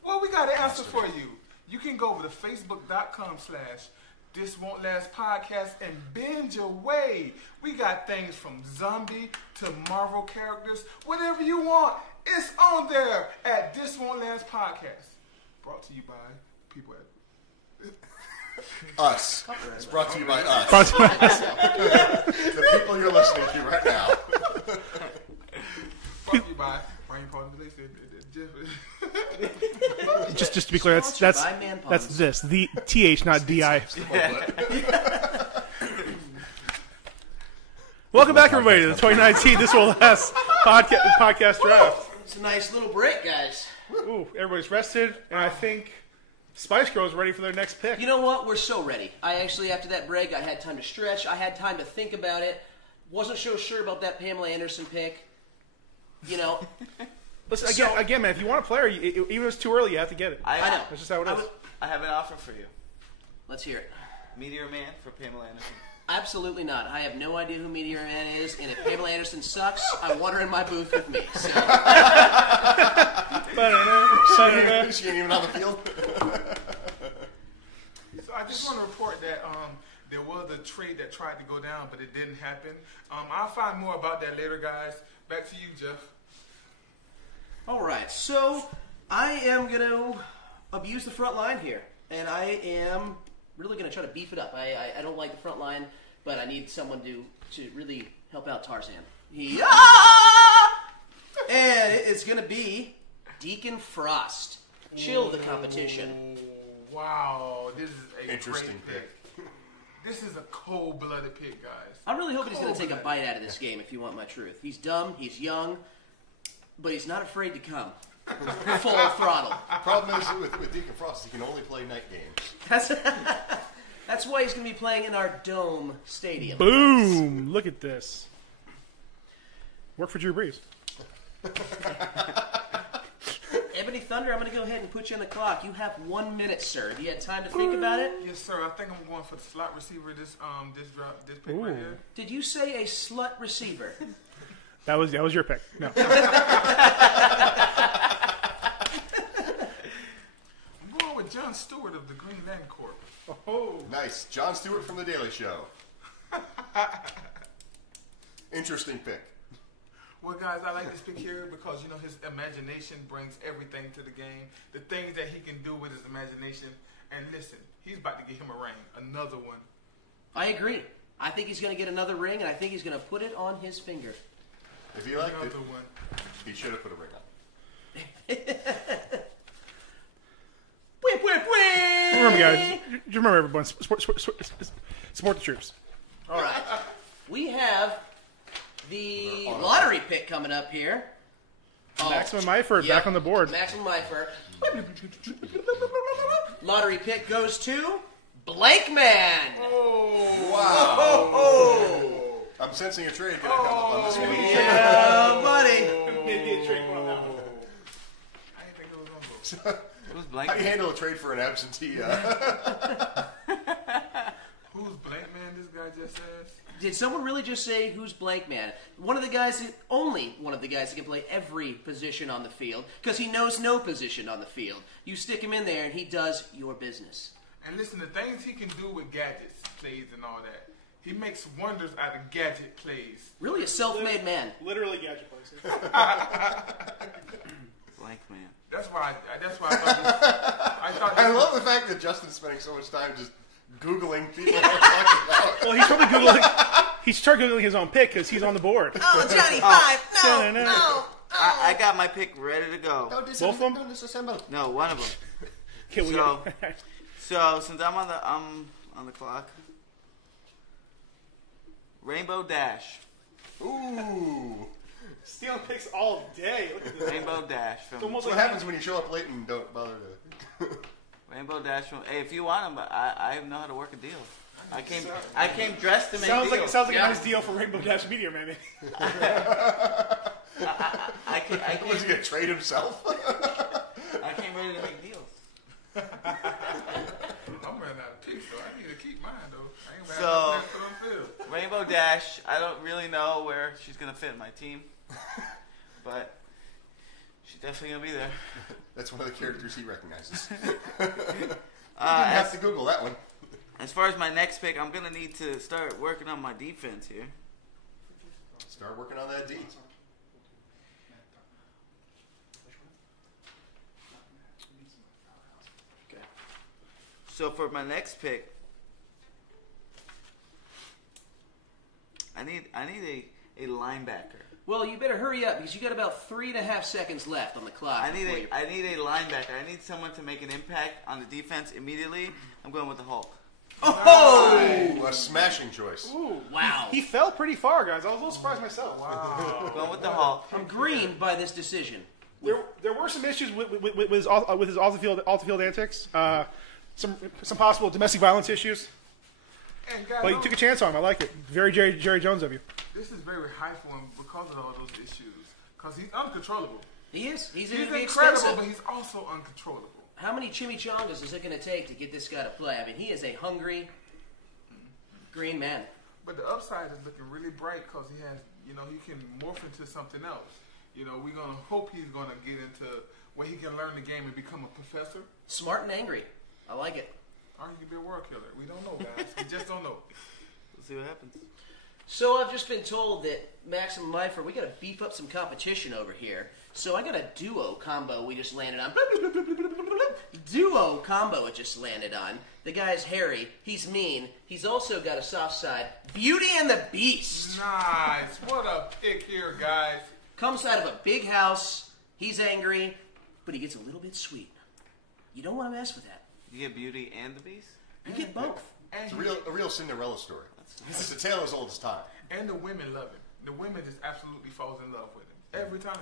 Well, we got an answer for you. You can go over to facebook.com/This Won't Last Podcast and binge away. We got things from zombie to Marvel characters. Whatever you want, it's on there at This Won't Last Podcast. Brought to you by people at... Us. It's brought to you by us. Brought to you by- The people you're listening to right now. Brought to you by... Brian Paul, they said... just to be clear, that's this. The TH, not DI. Welcome back, everybody, to the 2019 This Will Last podcast draft. It's a nice little break, guys. Ooh, everybody's rested, and I think Spice Girls ready for their next pick. You know what? We're so ready. I actually, after that break, I had time to stretch. I had time to think about it. Wasn't so sure about that Pamela Anderson pick. You know. Listen, again, man, if you want a player, even if it's too early, you have to get it. I know. That's just how it is. I have an offer for you. Let's hear it. Meteor Man for Pamela Anderson. Absolutely not. I have no idea who Meteor Man is, and if Pamela Anderson sucks, I want her in my booth with me. So. She ain't even on the field. So I just want to report that there was a trade that tried to go down, but it didn't happen. I'll find more about that later, guys. Back to you, Jeff. All right, so I am going to abuse the front line here, and I am really going to try to beef it up. I don't like the front line, but I need someone to really help out Tarzan. And it's going to be Deacon Frost. Chill the competition. Wow, this is a Interesting great pick. This is a cold-blooded pick, guys. I'm really hoping he's going to take a bite out of this game, if you want my truth. He's dumb, he's young, but he's not afraid to come. Full throttle. Problem is with Deacon Frost, he can only play night games. That's why he's going to be playing in our Dome Stadium. Boom! Look at this. Work for Drew Brees. Ebony Thunder, I'm going to go ahead and put you on the clock. You have 1 minute, sir. Have you had time to think about it? Yes, sir. I think I'm going for the slot receiver this pick right here. Did you say a slut receiver? That was your pick. No. I'm going with Jon Stewart of the Green Lantern Corps. Oh. Nice. Jon Stewart from The Daily Show. Interesting pick. Well, guys, I like this pick here because, you know, his imagination brings everything to the game. The things that he can do with his imagination. And listen, he's about to get him a ring. Another one. I agree. I think he's going to get another ring, and I think he's going to put it on his finger. If he liked it, Another one. he should have put a ring on. Remember, guys. Remember, everyone. Support the troops. All right. We have the lottery pick coming up here. Maximum Eifert back on the board. Maximum Eifert. Lottery pick goes to Blank Man. Wow. I'm sensing a trade going to come up on this one. Yeah, buddy. Maybe a trade going on. I didn't think it was on board. Who's Blank How do you Man? handle a trade for an absentee? Who's Blank Man, this guy just says? Did someone really just say who's Blank Man? One of the guys, only one of the guys that can play every position on the field because he knows no position on the field. You stick him in there and he does your business. And listen, the things he can do with gadgets, plays, and all that. He makes wonders out of gadget plays. Really a self-made man. Literally gadget plays. Blank Man. That's why I thought I love the fact that Justin's spending so much time just Googling people we're talking about. Well, he's probably Googling. He started Googling his own pick because he's on the board. Oh, Johnny 5. No. I got my pick ready to go. Both of them? Don't disassemble. No, one of them. Okay, we So- got So since I'm on the clock, Rainbow Dash. Ooh. stealing picks all day. Look at this. Rainbow Dash from Almost That's what like happens when you show up late and don't bother to. Rainbow Dash from. Hey, if you want them, but I know how to work a deal. I came dressed to make sounds deals. like a nice deal for Rainbow Dash Media, man. I came Was he gonna trade himself? I came ready to make deals. I'm running out of picks, so I need to keep mine, though. I ain't So- gonna have to put on field. Rainbow Dash. I don't really know where she's gonna fit in my team, but she's definitely gonna be there. That's one of the characters he recognizes. You didn't have to Google that one. As far as my next pick, I'm gonna need to start working on my defense here. Start working on that D. Okay. So for my next pick, I need a linebacker. Well, you better hurry up because you got about 3.5 seconds left on the clock. I need before you- a linebacker. I need someone to make an impact on the defense immediately. I'm going with the Hulk. Oh! Ooh, a smashing choice. Ooh, Wow. He fell pretty far, guys. I was a little surprised myself. I'm going with the Hulk. I'm greened by this decision. There were some issues with his off the field antics. Some possible domestic violence issues. And guys, But you took a chance on him. I like it. Very Jerry Jones of you. this is very high for him because of all those issues. Because he's uncontrollable. He is. He's He's going to be incredible, expensive. but he's also uncontrollable. How many chimichangas is it going to take to get this guy to play? I mean, he is a hungry green man. But the upside is looking really bright because he has, he can morph into something else. We're going to hope he's going to get into where he can learn the game and become a professor. Smart and angry. I like it. Or he could be a world killer. We don't know, guys. We just don't know. We'll see what happens. So I've just been told that Maximum Eifert, we got to beef up some competition over here. So I got a duo combo we just landed on. Duo combo it just landed on. The guy's hairy. He's mean. He's also got a soft side. Beauty and the Beast. Nice. What a pick here, guys. Comes out of a big house. He's angry, but he gets a little bit sweet. You don't want to mess with that. You get Beauty and the Beast? You get both. It's a real Cinderella story. It's a tale as old as time. And the women love him. The women just absolutely falls in love with him every time.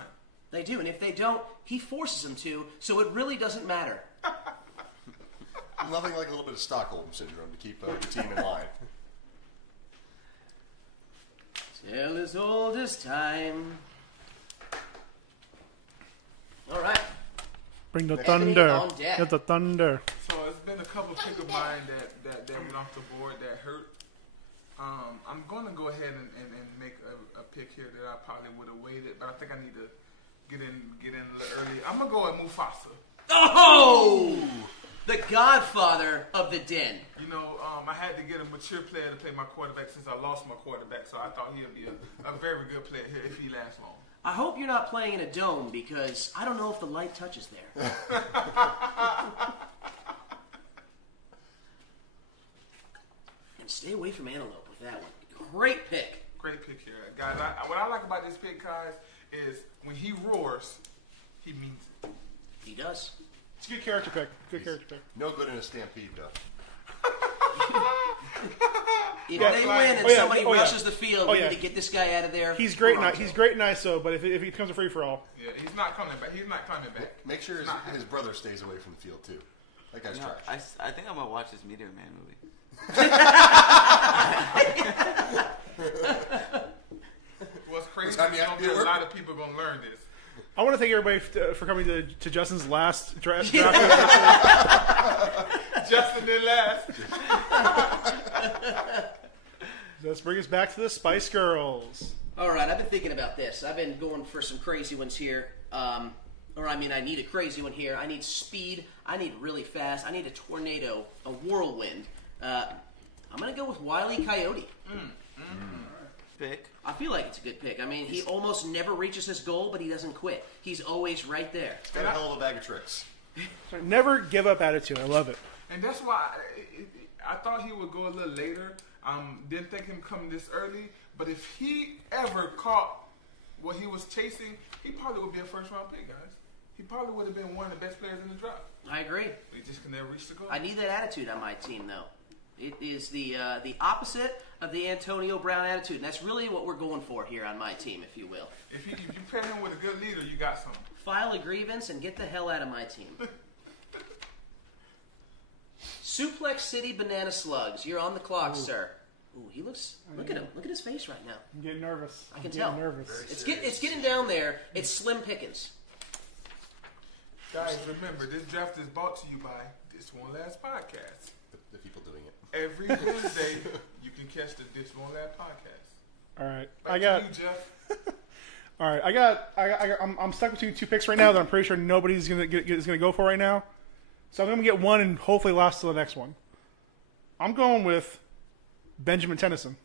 They do, and if they don't, he forces them to, so it really doesn't matter. Nothing like a little bit of Stockholm syndrome to keep your team in line. Tale as old as time. All right. Bring the Ebony thunder. on deck. Get the thunder. So it's been a couple pick of mine that went off the board that hurt. I'm going to go ahead and make a pick here that I probably would have waited, but I think I need to get in a little early. I'm going to go with Mufasa. Oh! The godfather of the den. I had to get a mature player to play my quarterback since I lost my quarterback, so I thought he'd be a very good player here if he lasts long. I hope you're not playing in a dome because I don't know if the light touches there. And stay away from Antelope with that one. Great pick. Great pick here. Guys, what I like about this pick, guys, is when he roars, he means it. He does. It's a good character pick. Good character pick. No good in a stampede, though. If they win and somebody rushes the field, we need to get this guy out of there. He's great. He's great, nice though. But if he becomes a free for all, Yeah, he's not coming back. He's not coming back. Make sure his brother stays away from the field, too. That guy's trash. I think I'm going to watch this Meteor Man movie. What's crazy is time you have to be at a work? lot of people going to learn this. I want to thank everybody for coming to Justin's last draft. Justin did last. Let's bring us back to the Spice Girls. All right, I've been thinking about this. I've been going for some crazy ones here. I need a crazy one here. I need speed. I need really fast. I need a tornado, a whirlwind. I'm going to go with Wile E. Coyote. Pick. I feel like it's a good pick. I mean, he almost never reaches his goal, but he doesn't quit. He's always right there. He's got a hell of a bag of tricks. Never give up attitude. I love it. And that's why I thought he would go a little later. Didn't think him coming this early. But if he ever caught what he was chasing, he probably would be a first-round pick, guys. He probably would have been one of the best players in the draft. I agree. He just can never reach the goal. I need that attitude on my team, though. It is the opposite of the Antonio Brown attitude, and that's really what we're going for here on my team, if you will. If you pair him with a good leader, you got something. File a grievance and get the hell out of my team. Suplex City Banana Slugs. You're on the clock, sir. Ooh, he looks. Look at him. Look at his face right now. I'm getting nervous. I can tell. Nervous. It's getting down there. It's slim pickings. Guys, remember, this draft is brought to you by This One Last Podcast. The people doing it. Every Wednesday, you can catch the This One Last Podcast. All right, Back to you, Jeff. All right, I'm stuck between two picks right now that I'm pretty sure nobody's gonna go for right now. So I'm gonna get one and hopefully last to the next one. I'm going with Benjamin Tennyson.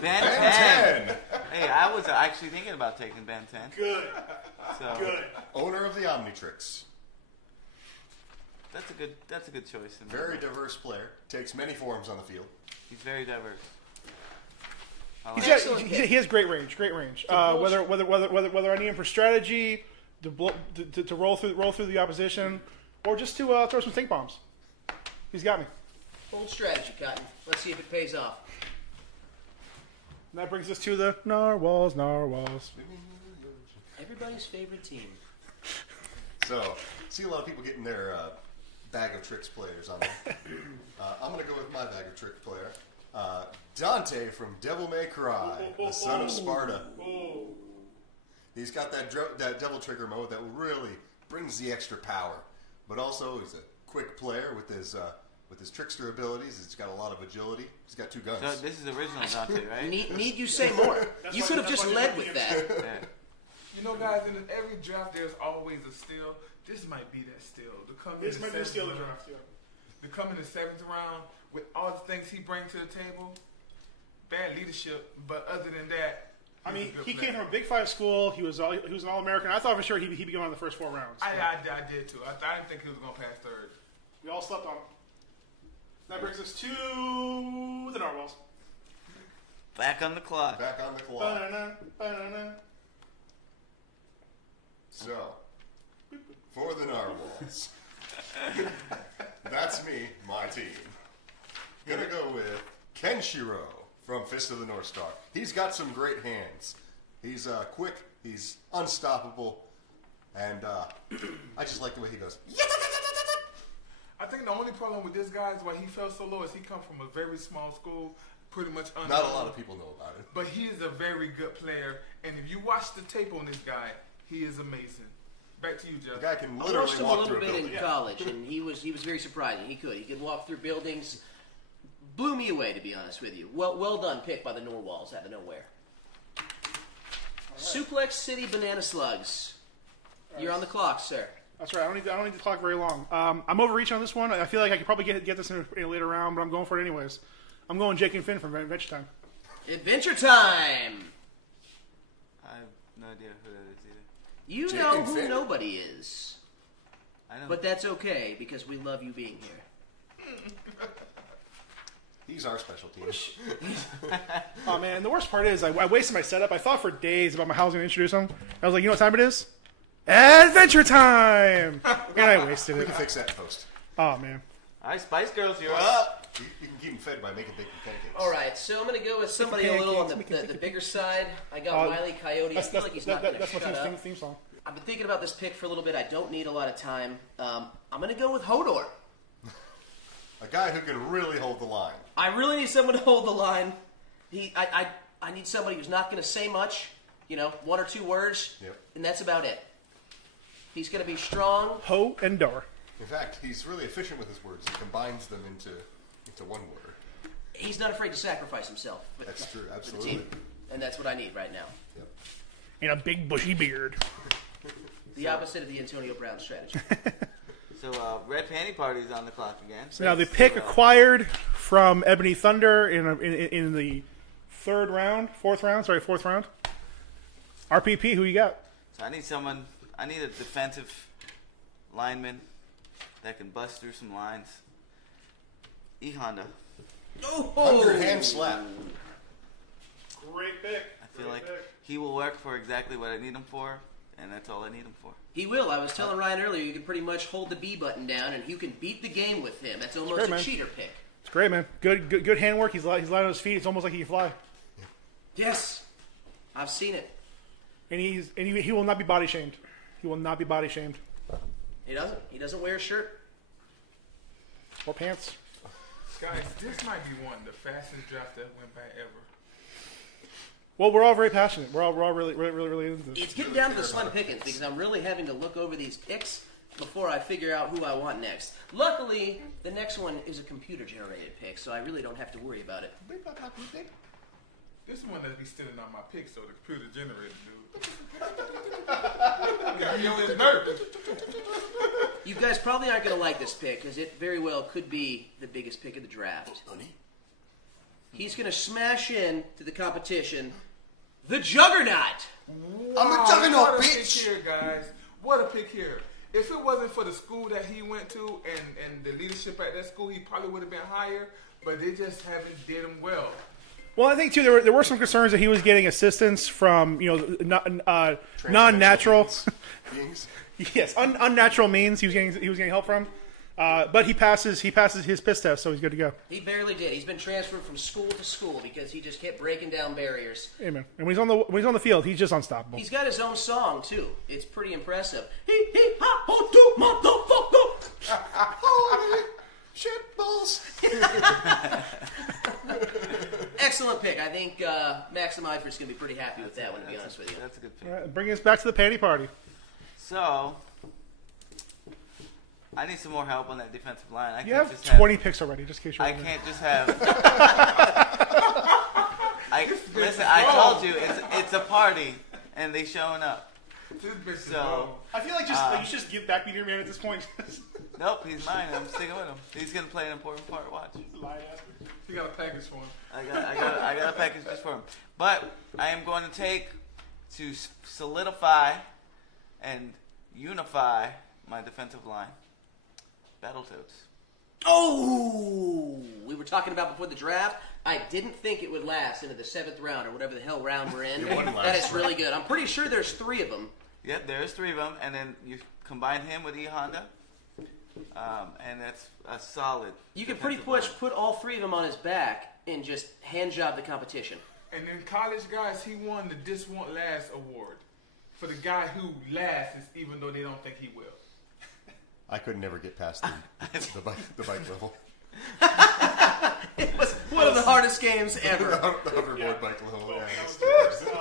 Ben 10. Hey, I was actually thinking about taking Ben 10. Good. So Good. Owner of the Omnitrix. that's a good choice. Very diverse player. Takes many forms on the field. He's very diverse. He has great range. Great range. Whether I need him for strategy, to roll through the opposition, or just to throw some stink bombs, he's got me. Bold strategy, Cotton. Let's see if it pays off. And that brings us to the Narwhals. Everybody's favorite team. So, see a lot of people getting their bag of tricks players on there. I'm going to go with my bag of trick player. Dante from Devil May Cry, the son of Sparta. He's got that devil trigger mode that really brings the extra power. But also, he's a quick player with his trickster abilities. He's got a lot of agility. He's got 2 guns. So this is original Dante, right? Need you say more? You could have just led with that. Yeah. You know, guys, in every draft, there's always a steal. This might be that steal. This might be a steal of the draft, yeah. To come in the 7th round with all the things he brings to the table, bad leadership. But other than that, I mean, he came from a Big 5 school. He was an All-American. I thought for sure he'd be going on the first 4 rounds. I did too. I didn't think he was going to pass 3rd. We all slept on him. That brings us to the Narwhals. Back on the clock. Back on the clock. Ba-na-na, ba-na-na. So, for the Narwhals, that's me, my team. Gonna go with Kenshiro from Fist of the North Star. He's got some great hands. He's quick, he's unstoppable, and I just like the way he goes. I think the only problem with this guy is why he fell so low is he come from a very small school, pretty much unknown. Not a lot of people know about it. But he is a very good player, and if you watch the tape on this guy, he is amazing. Back to you, Jeff. The guy can I literally watched him a walk little through a bit building. in college, and he was very surprising. He could walk through buildings. Blew me away, to be honest with you. Well done pick by the Norwalls out of nowhere. Right. Suplex City Banana Slugs. You're on the clock, sir. That's right. I don't need to talk very long. I'm overreaching on this one. I feel like I could probably get this in a later round, but I'm going for it anyways. I'm going Jake and Finn from Adventure Time. Adventure Time! I have no idea who that is either. You Jake know and who Finn. nobody is. I know. But that's okay, because we love you being here. He's our special team. Oh, man. The worst part is I wasted my setup. I thought for days about how I was going to introduce him. I was like, you know what time it is? Adventure Time! And I wasted We it. can fix that in post. Oh, man. All right, Spice Girls, you're up. You can keep him fed by making bacon pancakes. All right, so I'm going to go with somebody a little on the bigger side. I got Wile E. Coyote. I feel like he's not going to That's shut my up. theme song. I've been thinking about this pick for a little bit. I don't need a lot of time. I'm going to go with Hodor. A guy who can really hold the line. I really need someone to hold the line. I need somebody who's not going to say much. 1 or 2 words, Yep. and that's about it. He's going to be strong. Ho and Dar. In fact, he's really efficient with his words. He combines them into one word. He's not afraid to sacrifice himself. That's true, for the absolutely. team. And that's what I need right now. Yep. And a big bushy beard. The opposite of the Antonio Brown strategy. So, Red Panty Party's on the clock again. Now, the pick acquired from Ebony Thunder in the fourth round. RPP, who you got? So I need a defensive lineman that can bust through some lines. E Honda. Underhand slap. Great pick. I feel like he will work for exactly what I need him for, and that's all I need him for. He will. I was telling Ryan earlier, you can pretty much hold the B button down, and you can beat the game with him. That's almost great, a man. cheater pick. It's great, man. Good handwork. He's light on his feet. It's almost like he can fly. Yes. I've seen it. And he will not be body shamed. He will not be body shamed. He doesn't. He doesn't wear a shirt. Or pants. Guys, this might be one of the fastest drafts that went by ever. Well, we're all very passionate. We're all really into this. It's getting down to the slim pickings because I'm really having to look over these picks before I figure out who I want next. Luckily, the next one is a computer-generated pick, so I really don't have to worry about it. This one that be stealing on my pick, so the computer generated, dude. You guys probably aren't going to like this pick because it very well could be the biggest pick of the draft. He's going to smash in to the competition, the Juggernaut. I'm a juggernaut, What a bitch! pick here, guys. What a pick here. If it wasn't for the school that he went to and the leadership at that school, he probably would have been higher, but they just haven't did him well. Well, I think too there were some concerns that he was getting assistance from non-natural, Beings. yes, unnatural means he was getting help from. But he passes his piss test, so he's good to go. He barely did. He's been transferred from school to school because he just kept breaking down barriers. Amen. And when he's on the field, he's just unstoppable. He's got his own song too. It's pretty impressive. Hee hee ha ho do motherfucker. Holy shit balls! Excellent pick. I think Maxim Eifert's going to be pretty happy with that one, to be honest with you. That's a good pick. All right, bringing us back to the panty party. So, I need some more help on that defensive line. You have 20 picks already, just in case you're I wondering. can't just have. Listen, I told you it's a party, and they showing up. So I feel like you should just give back me to your man at this point. nope, he's mine. I'm sticking with him. He's gonna play an important part. Watch. You got a package for him. I got a package just for him. But I am going to take to solidify and unify my defensive line. Battletoads. Oh! We were talking about before the draft. I didn't think it would last into the 7th round or whatever the hell round we're in. It wouldn't last. That is really good. I'm pretty sure there's 3 of them. Yep, there's 3 of them, and then you combine him with E Honda, and that's a solid. You can pretty much put all 3 of them on his back and just hand job the competition. And in college, guys, he won the This Won't Last award for the guy who lasts, even though they don't think he will. I could never get past the bike level. It was one of the hardest games ever. The hoverboard bike level.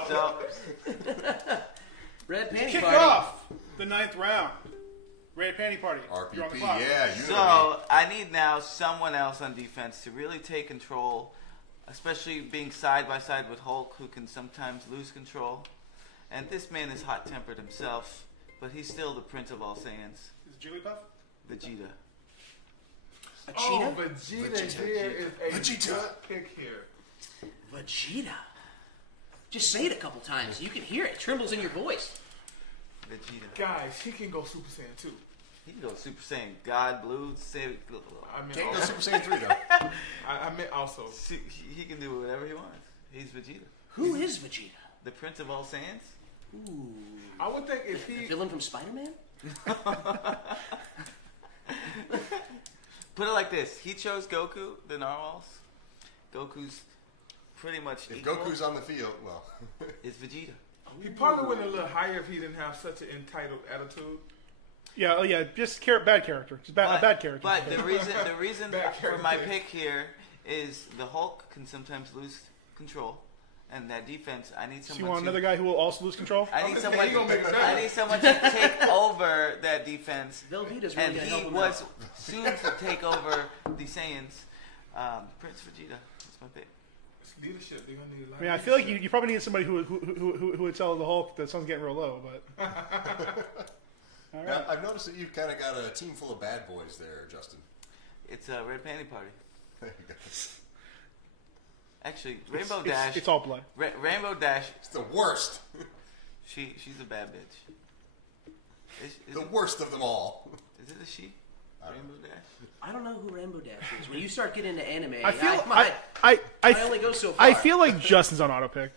So, Red Panty Kick Party. off the 9th round. Red Panty Party. You're on the RPP, clock. yeah. You so I need now someone else on defense to really take control, especially being side by side with Hulk, who can sometimes lose control. And this man is hot-tempered himself, but he's still the Prince of all Saiyans. Is it Jigglypuff? Vegeta. A Oh, cheetah? Vegeta here is a Vegeta. good pick here. Vegeta. Just say it a couple times. You can hear it. It trembles in your voice. Vegeta. Guys, he can go Super Saiyan 2. He can go Super Saiyan, God, Blue, Saiyan. I mean, Can't go also, Super Saiyan 3, though. I meant also. He can do whatever he wants. He's Vegeta. Who is Vegeta? The Prince of all Saiyans? I would think if The he. villain from Spider-Man? Put it like this. He chose Goku, the Narwhals. Goku's pretty much If equal. Goku's on the field, well, It's Vegeta. He probably went a little higher if he didn't have such an entitled attitude. Yeah, just bad character. Just a bad character. But the reason Bad for my character. pick here is the Hulk can sometimes lose control, and that defense. I need So someone. you want to, another guy who will also lose control? I need I'm someone. saying, you gonna make it better. I need someone to take over that defense, Velveeta's really and going to help he him was out. soon to take over the Saiyans. Prince Vegeta. That's my pick. It's leadership. They're gonna need a lot. I mean, of I feel like leadership. you probably need somebody who would tell the Hulk that the sun's getting real low, but... All right. now, I've noticed that you've kind of got a team full of bad boys there, Justin. It's a Red Panty Party. There you go. Actually, Rainbow Dash. It's all blood. Rainbow Dash. It's the worst. She's a bad bitch. Is The worst of them all. it a she? Rainbow Dash. I don't know who Rainbow Dash is. When you start getting into anime, I feel I only go so far. I feel like Justin's on auto pick.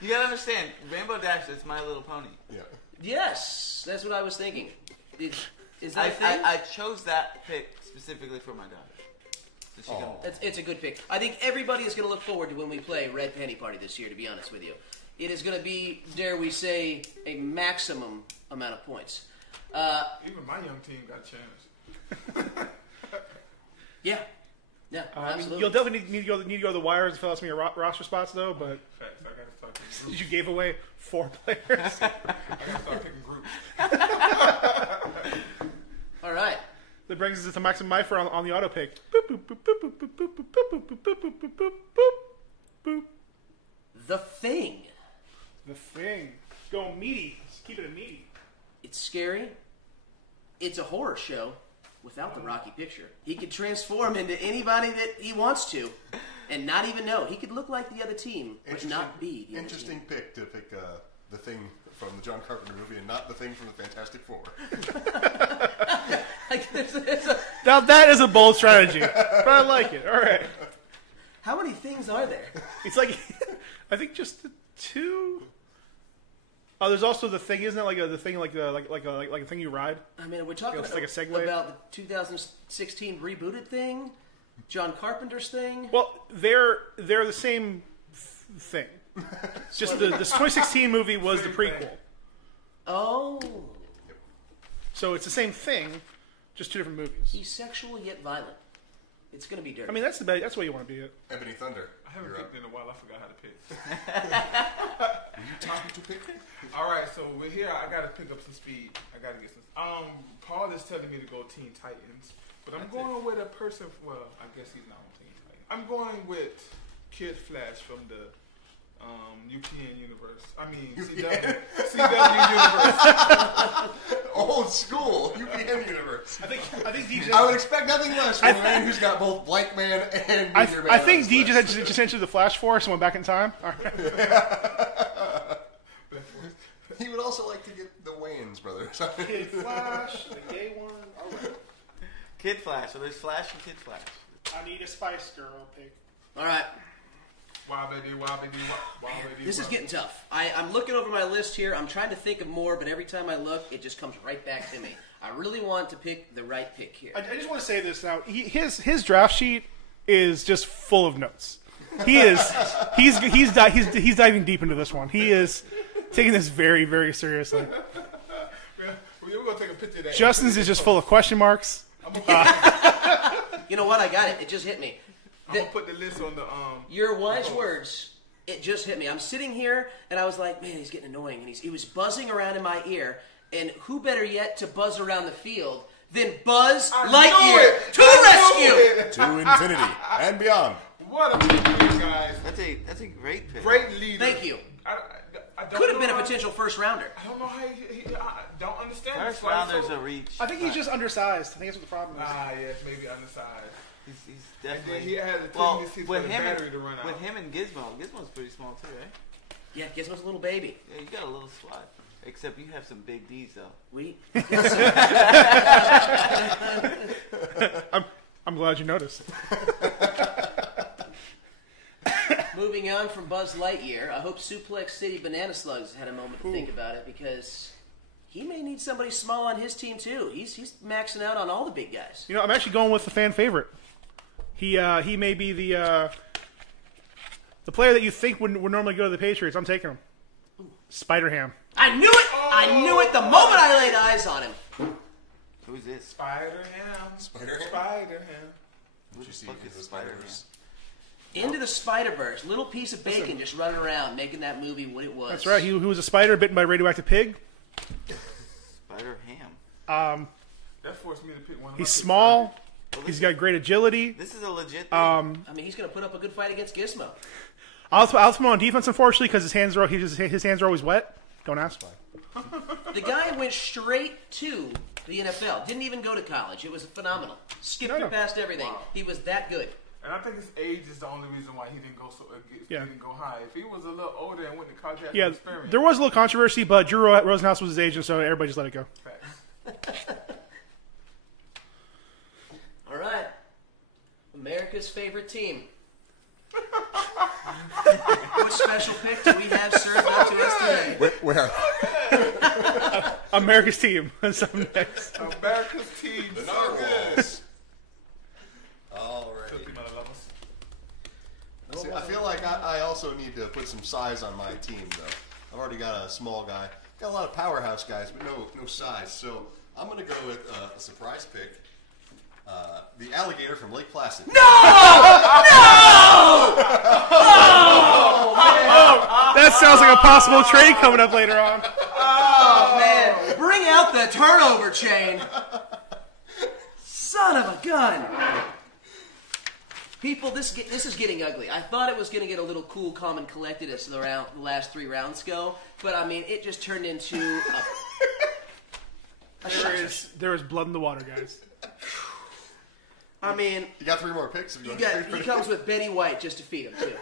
You gotta understand, Rainbow Dash is My Little Pony. Yeah. Yes, that's what I was thinking. Is that a thing? I chose that pick specifically for my daughter. So she can, It's a good pick. I think everybody is going to look forward to when we play Red Panty Party this year, to be honest with you. It is going to be, dare we say, a maximum amount of points. Even my young team got a chance. Yeah. Yeah, I mean, absolutely. you'll definitely need to go to the wires to fill out some of your roster spots, though. But Facts. I gotta start picking groups. you gave away 4 players. I gotta start picking groups. All right. That brings us to Maxim Meifer on the auto pick. The Thing. The Thing. Go meaty. Just keep it a meaty. It's scary. It's a horror show without the Rocky picture. He could transform into anybody that he wants to and not even know. He could look like the other team, but not be the other Interesting team. pick to pick the Thing from the John Carpenter movie and not the Thing from the Fantastic Four. Now that is a bold strategy, but I like it. All right. How many things are there? It's like, I think just the 2. Oh, there's also the thing, isn't it? Like the thing, like a thing you ride. I mean, we're talking It's like a Segway. about the 2016 rebooted thing, John Carpenter's thing. Well, they're the same thing. Just the 2016 movie was the prequel. Oh, So it's the same thing, just two different movies. he's sexual yet violent. It's gonna be dirty. I mean, that's the way you want to be it. Ebony Thunder. I haven't picked in a while. I forgot how to pick. Are you talking to pick? All right, so we're here. I got to pick up some speed. I got to get some. Paul is telling me to go Teen Titans, but I'm going with a person. Well, I guess he's not on Teen Titans. I'm going with Kid Flash from the UPN universe. I mean, CW universe. Old school UPN universe. I think DJ. I would expect nothing less from a man who's got both Blank Man and Meteor Man. I think on his DJ list. just entered the Flash Force and went back in time. All right. He would also like to get the Wayans brothers. Kid Flash, the gay one. All right. Kid Flash. So there's Flash and Kid Flash. I need a Spice Girl pick. All right. This is getting tough. I'm looking over my list here. I'm trying to think of more, but every time I look, it just comes right back to me. I really want to pick the right pick here. I just want to say this now. His draft sheet is just full of notes. He's diving deep into this one. He is taking this very, very seriously. We're going to take a picture of that. Justin's is just full of question marks. You know what? I got it. It just hit me. I'm going to put the list on the... Your wise words, it just hit me. I'm sitting here, and I was like, man, he's getting annoying. And he was buzzing around in my ear. And who better yet to buzz around the field than Buzz Lightyear to the rescue! To infinity and beyond. What a pick, guys. That's a great pick. Great leader. Thank you. I don't Could have know been a how- potential first rounder. I don't know how I don't understand First this. Why he's rounder's so- a reach. I think he's just undersized. I think that's what the problem is. Yes, maybe undersized. He's And definitely. then he has a well, tendency for with the him, battery to run out. with him and Gizmo. Gizmo's pretty small too, right? Yeah, Gizmo's a little baby. Yeah, you got a little squad. Except you have some big D's though. We. I'm glad you noticed. Moving on from Buzz Lightyear, I hope Suplex City Banana Slugs had a moment to think about it because he may need somebody small on his team too. He's maxing out on all the big guys. You know, I'm actually going with the fan favorite. He may be the player that you think would normally go to the Patriots. I'm taking him. Spider-Ham. I knew it! I knew it the moment I laid eyes on him. Who's this? Spider-Ham. Spider-Ham? Spider-Ham. What you see fuck in is the Spider-Man? Spider-Verse? Into the Spider-Verse. Little piece of bacon just running around making that movie what it was. That's right. He was a spider bitten by a radioactive pig. Spider-Ham. That forced me to pick one of my He's picks. small. Well, He's got great agility. This is a legit thing. I mean, he's going to put up a good fight against Gizmo. I'll put him on defense, unfortunately, because his hands are always wet. Don't ask. The guy went straight to the NFL. Didn't even go to college. It was phenomenal. Skipped No. it past everything. Wow. He was that good. And I think his age is the only reason why he didn't go Yeah. he didn't go high. If he was a little older and went to college, had Yeah, experience. there was a little controversy, but Drew Rosenhaus was his agent, so everybody just let it go. Facts. All right. America's favorite team. What special pick do we have served up to us today? Where? America's team. That's up next. America's team. The So Narwhals. All right. good. People that love us. See, I feel like I also need to put some size on my team, though. I've already got a small guy. Got a lot of powerhouse guys, but no size. So I'm going to go with a surprise pick. The alligator from Lake Placid. No! That sounds like a possible trade coming up later on. Oh, man. Bring out the turnover chain. Son of a gun. People, this is getting ugly. I thought it was going to get a little cool, calm, and collected as the last three rounds go, but I mean, it just turned into a There is blood in the water, guys. I mean, You got 3 more picks? he comes with Betty White just to feed him, too.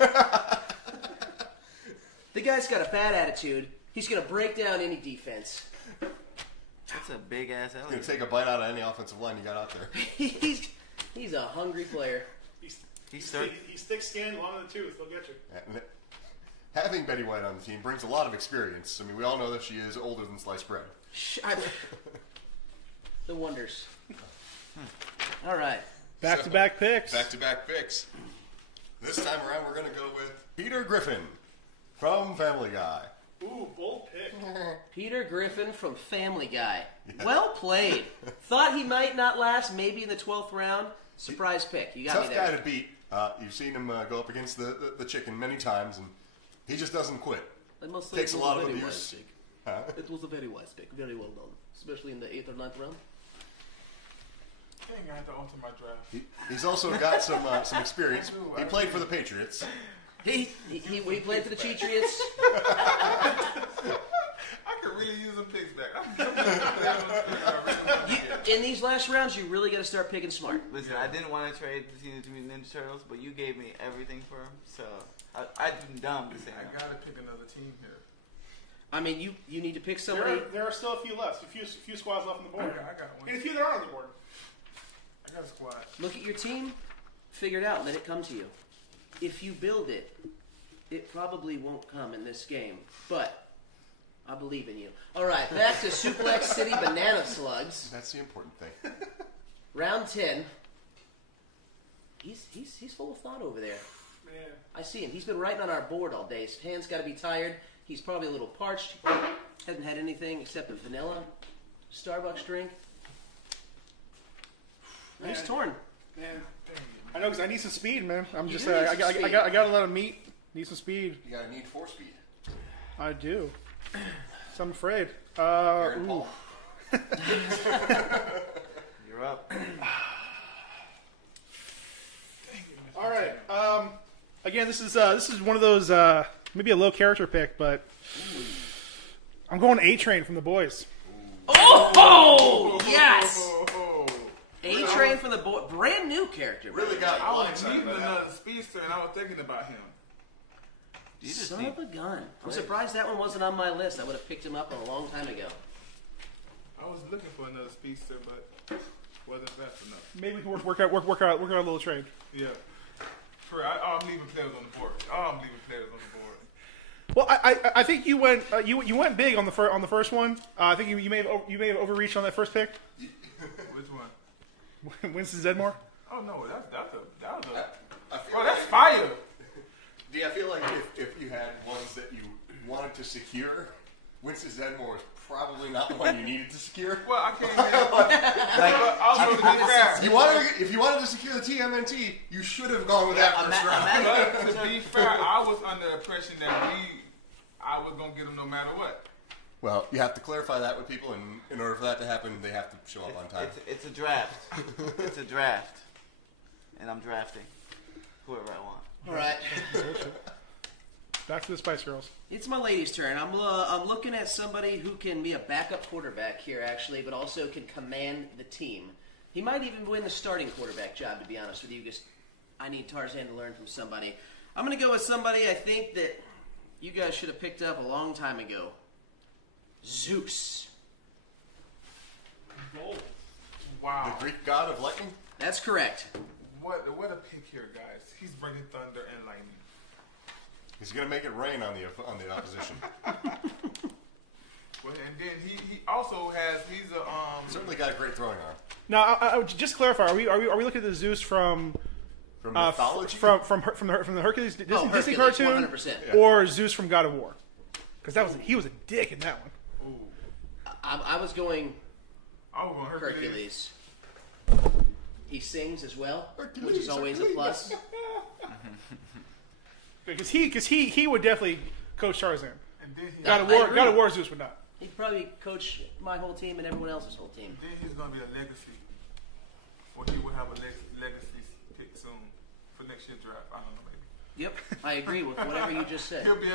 The guy's got a bad attitude. He's going to break down any defense. That's a big ass Gonna alligator. take a bite out of any offensive line you got out there. He's a hungry player. He's third. He's thick-skinned, long in the tooth. They'll get you. having Betty White on the team brings a lot of experience. I mean, we all know that she is older than sliced bread. The wonders. All right. Back-to-back picks. Back-to-back picks. This time around, we're going to go with Peter Griffin from Family Guy. Ooh, bold pick. Peter Griffin from Family Guy. Yeah. Well played. Thought he might not last, maybe in the 12th round. Surprise pick. You got Tough me there. guy to beat. You've seen him go up against the chicken many times, and he just doesn't quit. Takes a lot of abuse. Huh? It was a very wise pick. Very well done. Especially in the 8th or 9th round. I think I have to alter my draft. He's also got some experience. He played for the Patriots. He played for the Cheatriots. I could really use some picks back. In these last rounds, you really got to start picking smart. Listen, I didn't want to trade the Teenage Mutant Ninja Turtles, but you gave me everything for them, so I'd been dumb to say I no. gotta pick another team here. I mean, you need to pick somebody. There are still a few left. A few squads left on the board. I got one. And a few that are on the board. I got a squad. Look at your team, figure it out, let it come to you. If you build it, it probably won't come in this game, but I believe in you. All right, back to Suplex City Banana Slugs. That's the important thing. Round 10. He's full of thought over there. Man. I see him. He's been writing on our board all day. His hands got to be tired. He's probably a little parched. Hasn't had anything except a vanilla Starbucks drink. Man. He's torn. Man. I know, because I need some speed, man. I'm just saying, I got a lot of meat. Need some speed. You got a need for speed. I do. So I'm afraid. Aaron Paul. You're up. All right. Again, this is one of those maybe a low character pick, but I'm going A-Train from the boys. Oh, yes! A-Train from the boy, brand new character. Really got I was blindsided needing by that. another speedster, and I was thinking about him. Son of a gun. I'm surprised that one wasn't on my list. I would have picked him up a long time ago. I was looking for another speedster, but wasn't fast enough. Maybe we can work out a little trade. Yeah. I'm leaving players on the board. I'm leaving players on the board. Well, I think you went you went big on the first one. I think you may have overreached on that first pick. Which one? Winston Zedmore. Oh no, that was I feel bro, like, that's fire. yeah, I feel like if you had ones that you wanted to secure, Winston Zedmore is probably not the one you needed to secure. Well, I can't get also to be fair. If you wanted to secure the TMNT, you should have gone with that first round. But to be fair, I was under the impression that I was gonna get him no matter what. Well, you have to clarify that with people, and in order for that to happen, they have to show up on time. It's a draft. It's a draft. And I'm drafting whoever I want. All right. Back to the Spice Girls. It's my lady's turn. I'm looking at somebody who can be a backup quarterback here, actually, but also can command the team. He might even win the starting quarterback job, to be honest with you, because I need Tarzan to learn from somebody. I'm going to go with somebody I think that you guys should have picked up a long time ago. Zeus. Wow. The Greek god of lightning? That's correct. What a pick here, guys. He's bringing thunder and lightning. He's going to make it rain on the opposition. Well, and then he also has Certainly got a great throwing arm. Now, I just clarify: are we looking at the Zeus from mythology? from the Hercules Disney Hercules, cartoon, 100%. or Zeus from God of War? Because he was a dick in that one. I was going Hercules. He sings as well, which is always a plus. Because he would definitely coach Tarzan. And then God of War Zeus would not. He'd probably coach my whole team and everyone else's whole team. Then he's going to be a legacy. Or he will have a legacy pick soon for next year's draft. I don't know, maybe. Yep, I agree with whatever you just said. He'll be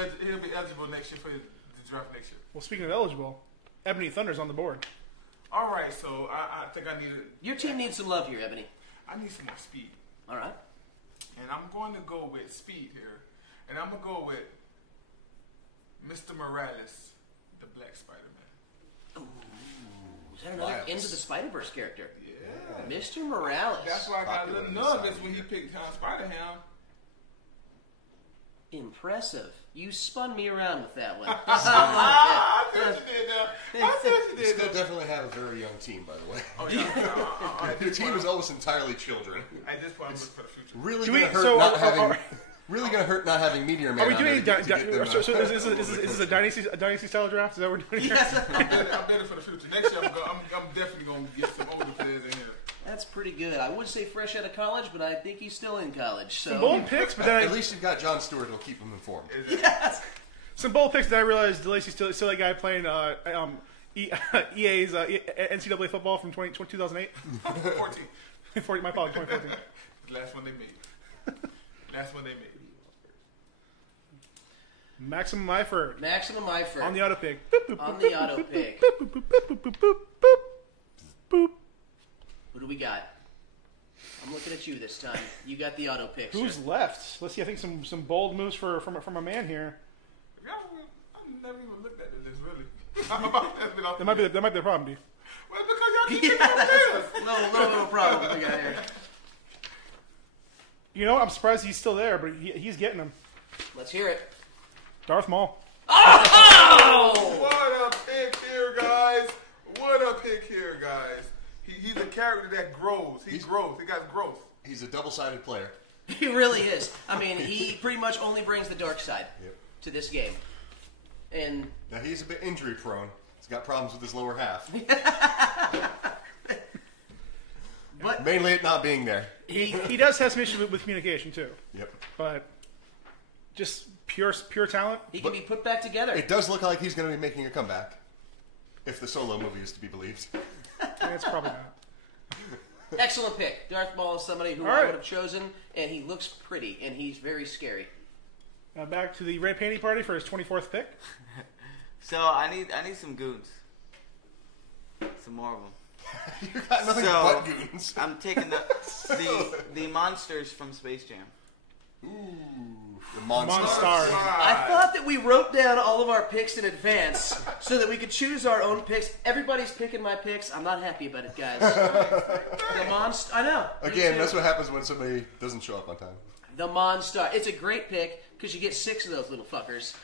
eligible next year for the draft next year. Well, speaking of eligible, Ebony Thunder's on the board. All right, so I think I need Your team needs some love here, Ebony. I need some more speed. All right. And I'm going to go with speed here. And I'm going to go with Mr. Morales, the Black Spider-Man. Ooh, is that another Miles. Into the Spider-Verse character? Yeah. Mr. Morales. That's why I got a little Popular in nervous this when he time picked Spider-Ham. Impressive. You spun me around with that one. I see what you did now. I see what you You did still now. definitely have a very young team, by the way. Oh, yeah. Your team is almost entirely children. At this point, I'm looking for the future. Really Do gonna we- hurt so not are- having. are- Really gonna hurt not having Meteor Man. Are we on doing there to get them, so is this a dynasty style draft? Is that what we're doing? Yes. I'm better for the future. Next year, I'm definitely going to get some older players in here. That's pretty good. I would say fresh out of college, but I think he's still in college. So Some bold picks, but then At least you've got John Stewart who'll keep them informed. yes. some bold picks that I realized DeLacy's still that guy playing EA's NCAA football from 2008. 14. My fault, 2014. The last one they made. Last one they made. Maximum Eifert Maximum Eifert on the auto pick. on the auto pick. Boop, boop, boop, boop, boop, boop, boop, boop. Who do we got? I'm looking at you this time. You got the auto pick. Who's sir. left? Let's see. I think some bold moves from a man here. Yeah, I never even looked at this, really. That might be the problem, D. Well, because y'all keep Yeah, picking that's players. no problem we got here. You know, I'm surprised he's still there, but he's getting them. Let's hear it. Darth Maul. Oh! What a pick here, guys. What a pick here, guys. He's a character that grows. He grows. He got growth. He's a double-sided player. He really is. I mean, he pretty much only brings the dark side to this game. And Now he's a bit injury-prone. He's got problems with his lower half. but Mainly it not being there. He does have some issues with communication too, Yep. but just pure talent. he can be put back together. It does look like he's going to be making a comeback, if the Solo movie is to be believed. It's probably not. Excellent pick. Darth Maul is somebody who All I right. would have chosen, and he looks pretty, and he's very scary. Now back to the Red Panty Party for his 24th pick. So I need some goons. Some more of them. You got nothing So- but goons. I'm taking the monsters from Space Jam. The monster. Monstars. I thought that we wrote down all of our picks in advance so that we could choose our own picks. Everybody's picking my picks. I'm not happy about it, guys. The monster. I know. Me Again, too. that's what happens when somebody doesn't show up on time. The Monstar. It's a great pick because you get 6 of those little fuckers.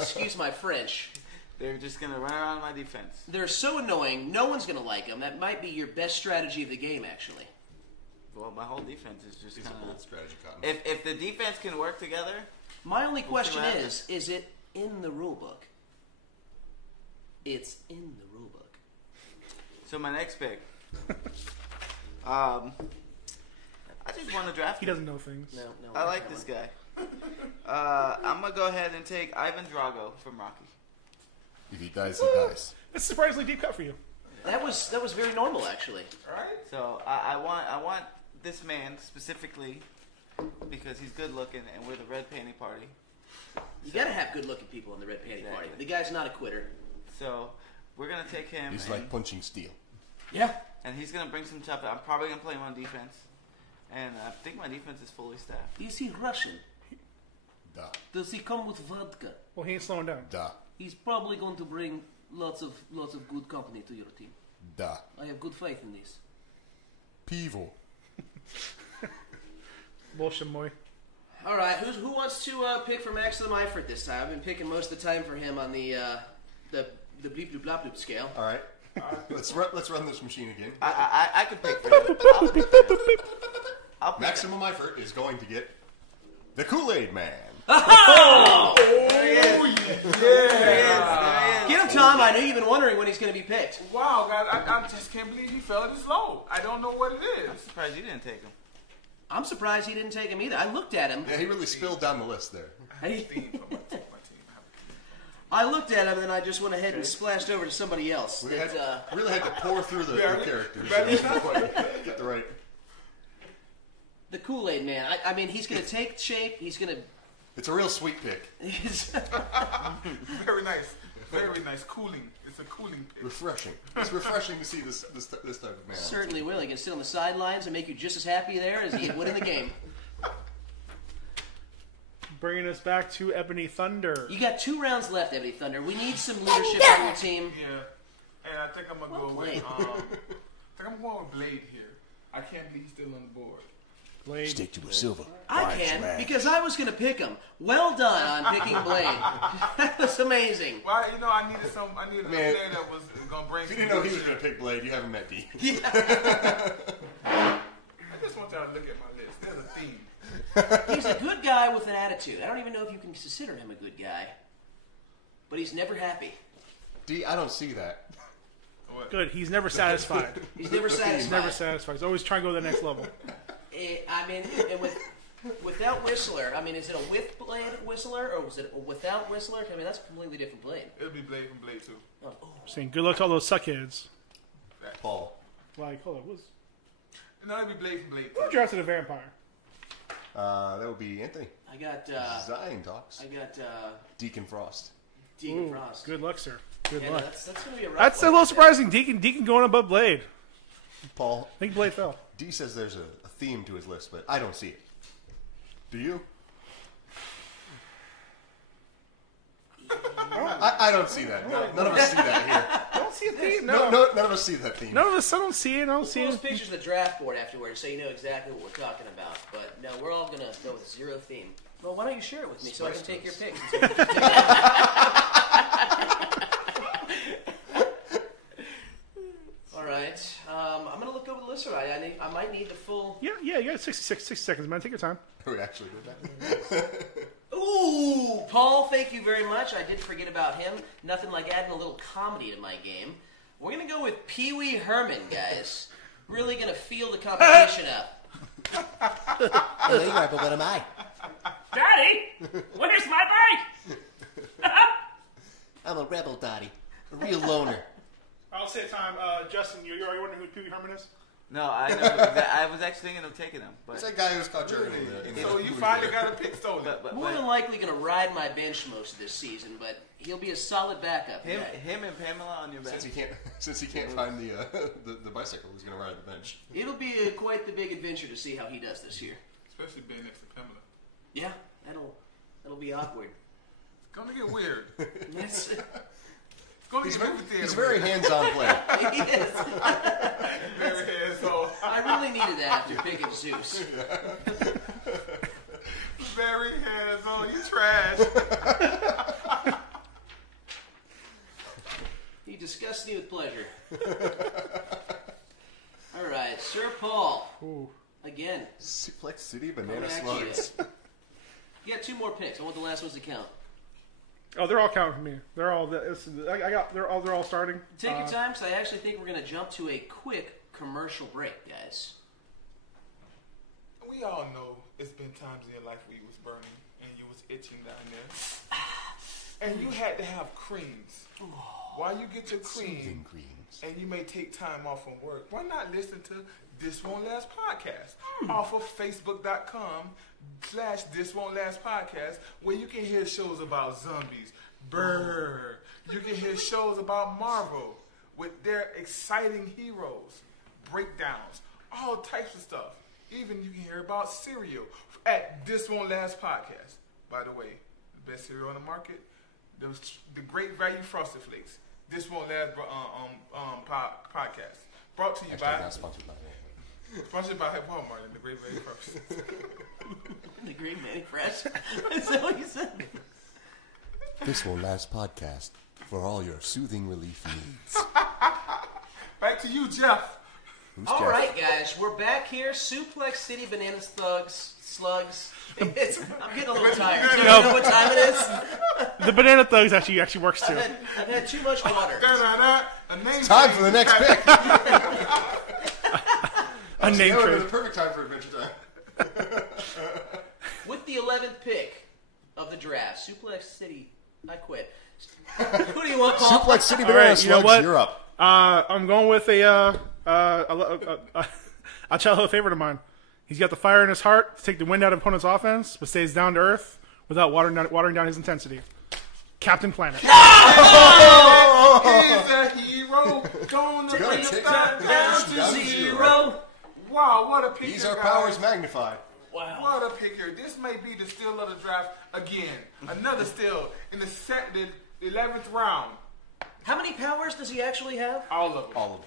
Excuse my French. They're just gonna run around my defense. They're so annoying. No one's going to like them. That might be your best strategy of the game, actually. Well, my whole defense is just He's a kind bold of. strategy, Cotton. If the defense can work together, My only question what is it in the rulebook? It's in the rulebook. so my next pick. I just want to draft. He him. doesn't know things. No. I like this guy. I'm gonna go ahead and take Ivan Drago from Rocky. If he dies, he dies. That's a surprisingly deep cut for you. That was very normal, actually. Right? So I want this man specifically because he's good looking and we're the Red Panty Party. You got to have good-looking people in the Red Panty Party. Exactly. The guy's not a quitter. So we're gonna take him. He's and, like punching steel. Yeah. and he's gonna bring some tough. I'm probably gonna play him on defense, and I think my defense is fully staffed. Is he Russian? Duh. Does he come with vodka? Well, he ain't slowing down. Duh. He's probably going to bring lots of good company to your team. Duh. I have good faith in this. Peevil. Bullshit, boy. All right, who wants to pick for Maximum Eifert this time? I've been picking most of the time for him on the bleep bloop blop bloop scale. All right. Let's run this machine again. I can pick for him. I'll pick Maximum Eifert is going to get the Kool-Aid Man. There he is. Get him, Tom. I know you've been wondering when he's going to be picked. Wow, guys, I just can't believe he fell this low. I don't know what it I'm is. surprised you didn't take him. I'm surprised he didn't take him either. I looked at him. Yeah, he really spilled down the list there. I, Theme for my team. I looked at him and then I just went ahead and splashed over to somebody else. We That, really had to pour through the characters. Ready? Get the right. the Kool-Aid Man. I mean, he's going to take shape. He's going to... It's a real sweet pick. Very nice. Very nice. Cooling. It's a cooling pick. Refreshing. It's refreshing to see this type of man. Certainly will. He can sit on the sidelines and make you just as happy there as he would in the game. Bringing us back to Ebony Thunder. You got 2 rounds left, Ebony Thunder. We need some leadership on your team. Yeah. And I think I'm going to go with, Blade. I think I'm going with Blade here. I can't believe he's still on the board. Blade. Stick to a silver. I can, because I was going to pick him. Well done on picking Blade. That was amazing. Well, I needed a player that was going to bring. If you didn't know he was going to pick Blade, you haven't met D. Yeah. I just want y'all to look at my list. There's a theme. He's a good guy with an attitude. I don't even know if you can consider him a good guy. But he's never happy. D, I don't see that. What? Good. He's never satisfied. He's never satisfied. He's never satisfied. He's always trying to go to the next level. I mean, without Whistler, I mean, is it a with Blade Whistler, or was it a without Whistler? I mean, that's a completely different Blade. It'll be Blade from Blade 2. Oh. Saying good luck to all those suckheads. Paul. Like, hold on. Who's No, it'll be Blade from Blade 2. who drafted a vampire? That would be Anthony. I got, Zion talks. I got, Deacon Frost. Deacon Ooh, Frost. good luck, sir. Good Yeah, luck. that's going to be a rough That's a one. little surprising. Deacon going above Blade. Paul. I think Blade fell. D says there's a theme to his list, but I don't see it. Do you? I don't see that. None of us see that here. I don't see a theme. No, none of us see that theme. None of us. I don't see it. I don't see Post it. pictures of the draft board afterwards, so you know exactly what we're talking about. But no, we're all going to go with zero theme. Well, why don't you share it with me so I can take your picks? All right. I'm going to look over the list. I might need the full... Yeah. You got 60 seconds, man. Take your time. We actually did that. Ooh, Paul, thank you very much. I did forget about him. Nothing like adding a little comedy to my game. We're going to go with Pee Wee Herman, guys. Really going to feel the competition up. But what am I? Daddy, where's my bike? I'm a rebel, Dottie. A real loner. I'll say time. Justin, you're wondering who Pee Wee Herman is? No, I know. I was actually thinking of taking him, but It's that guy who was caught jerking in the So you finally got a pick stolen. but More than likely going to ride my bench most of this season, but he'll be a solid backup. him Yeah. and Pamela on your bench. Since he can't find the bicycle, he's gonna ride the bench. It'll be quite the big adventure to see how he does this year. Especially being next to Pamela. Yeah, that'll be awkward. It's going to get weird. Yes, It's going to get movie theater. He's a very hands-on player. he is. Very hands-on. I really needed that after picking Zeus. Very hands-on. You trash. He disgusts me with pleasure. All right, Sir Paul. Ooh. Again, Suplex City Banana coming at you. Slugs. You got two more picks. I want the last ones to count. Oh, they're all counting for me. They're all. They're all starting. Take your time, because I actually think we're going to jump to a quick commercial break, guys. We all know it's been times in your life where you was burning and you was itching down there. And you had to have creams. While you get your Soothing cream, creams. and you may take time off from work, why not listen to This Won't Last Podcast off of Facebook.com/This Won't Last Podcast, where you can hear shows about zombies, Brrr. You can hear shows about Marvel with their exciting heroes, breakdowns, all types of stuff. Even you can hear about cereal at This Won't Last Podcast. By the way, the best cereal on the market, the Great Value Frosted Flakes. This Won't Last podcast. Brought to you by... Not sponsored by Sponsored by Walmart and the Great Value Frosted. The Green Man Fresh. Is that what you said? This Won't Last Podcast for all your soothing relief needs. Back to you, Jeff. Who's All Jeff? right, guys, we're back here. Suplex City Banana Slugs. I'm getting a little tired. Do you know what time it is? The Banana Thugs actually works too. I've had too much water. Time for the next pick. A name That would be trade. the perfect time for Adventure Time. With the 11th pick of the draft, Suplex City. I quit. Who do you want, Paul? Suplex City All Banana right, you know Slugs, what? you're up. I'm going with a childhood favorite of mine. He's got the fire in his heart to take the wind out of opponent's offense, but stays down to earth without watering down his intensity. Captain Planet. He's a hero. Gonna Gotta bring take the that down down to to zero. Zero. Wow, what a pick. These are guys. powers magnified. Wow. What a pick here. This may be the steal of the draft again. Another steal in the 11th round. How many powers does he actually have? All of them. All of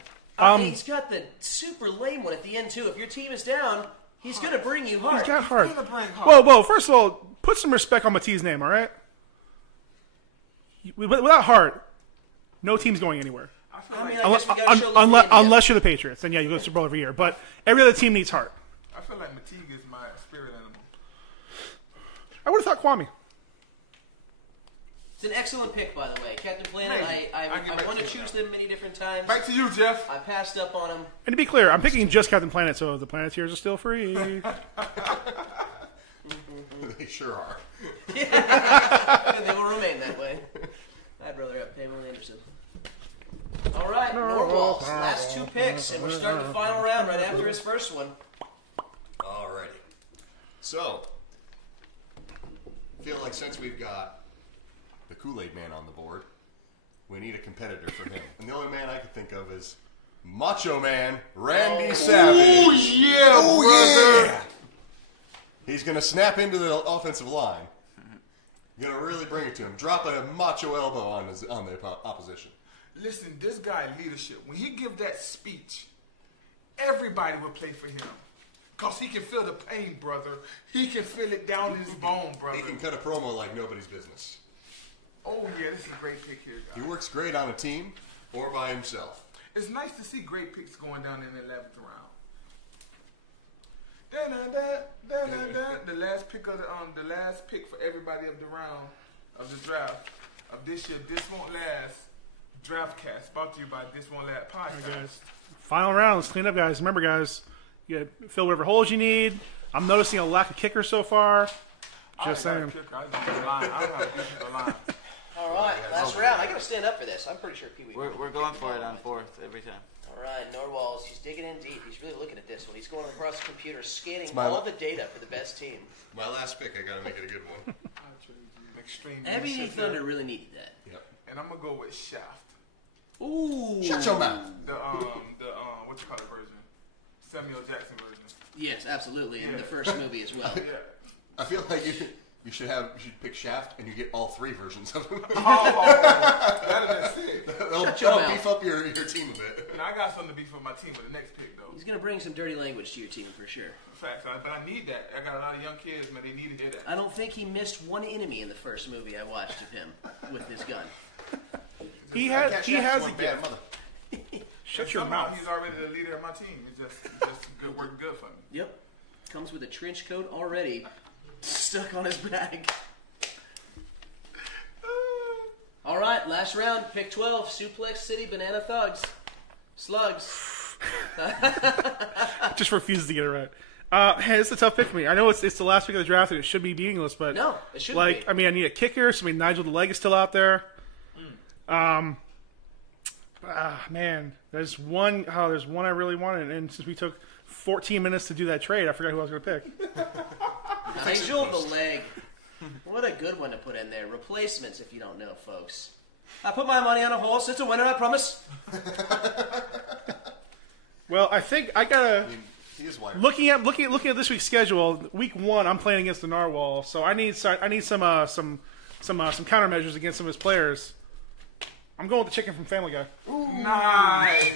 them. He's got the super lame one at the end, too. If your team is down, He's going to bring you heart. He's got heart. He's gonna bring heart. Whoa, first of all, put some respect on Matisse' name, all right? Without heart, no team's going anywhere. I mean, I guess we gotta show love to India. Unless you're the Patriots, then yeah, you go to Super Bowl every year. But every other team needs heart. I feel like Mateague is my spirit animal. I would have thought Kwame. It's an excellent pick, by the way. Captain Planet, I want to choose them many different times. Back to you, Jeff. I passed up on him. And to be clear, I'm picking just Captain Planet, so the Planeteers are still free. They sure are. They will remain that way. I'd rather have Pamela Anderson. All right, Norwal's last 2 picks, and we're starting the final round right after his first one. Alrighty. So, feel like since we've got the Kool-Aid Man on the board, we need a competitor for him. And the only man I could think of is Macho Man Randy Savage. Oh, yeah, brother. Yeah. He's going to snap into the offensive line. Going to really bring it to him. Drop a macho elbow on the opposition. Listen, this guy leadership, when he give that speech, everybody will play for him. Because he can feel the pain, brother. He can feel it down in his bone, brother. He can cut a promo like nobody's business. Oh, yeah, this is a great pick here, guys. He works great on a team or by himself. It's nice to see great picks going down in the 11th round. The last pick of the last pick for everybody of the round of the draft of this year. This Won't Last Draftcast, brought to you by This Won't Last Podcast. Final round. Let's clean up, guys. Remember, guys, you fill whatever holes you need. I'm noticing a lack of kickers so far. Just saying. I don't have a defensive line. All right, last round. I got to stand up for this. I'm pretty sure Pee-wee. We're going for it on 4th every time. All right, Norwal's. He's digging in deep. He's really looking at this one. He's going across the computer, scanning my all the data for the best team. My last pick, I got to make it a good one. Extreme Heavy leadership Thunder there. really needed that. Yep. And I'm gonna go with Shaft. Ooh. Shut your mouth. The what you call it version? Samuel Jackson version. Yes, absolutely. In the first movie as well. Yeah. I feel like you should pick Shaft and you get all 3 versions of him. That'd have been sick. That'll mouth. beef up your team a bit. And I got something to beef with my team with the next pick, though. He's going to bring some dirty language to your team for sure. Facts, but I need that. I got a lot of young kids, man. They need to hear that. I don't think he missed one enemy in the first movie I watched of him with his gun. He has a one bad gift. mother. Shut your Somehow mouth. he's already the leader of my team. It's just good, working good for me. Yep. Comes with a trench coat already stuck on his bag. All right, last round. Pick 12. Suplex City Banana Thugs. Slugs. Just refuses to get it right. Hey, it's a tough pick for me. I know it's the last pick of the draft and it should be meaningless, but No, it shouldn't like be. I mean, I need a kicker. So I mean, Nigel the Leg is still out there. Man, there's one I really wanted, and since we took 14 minutes to do that trade, I forgot who I was going to pick. Nigel the Leg. What a good one to put in there. Replacements, if you don't know, folks. I put my money on a horse. It's a winner, I promise. Well, I think I gotta. He is wired. Looking at this week's schedule, week 1 I'm playing against the Narwhal, so I need some countermeasures against some of his players. I'm going with the chicken from Family Guy. Nice.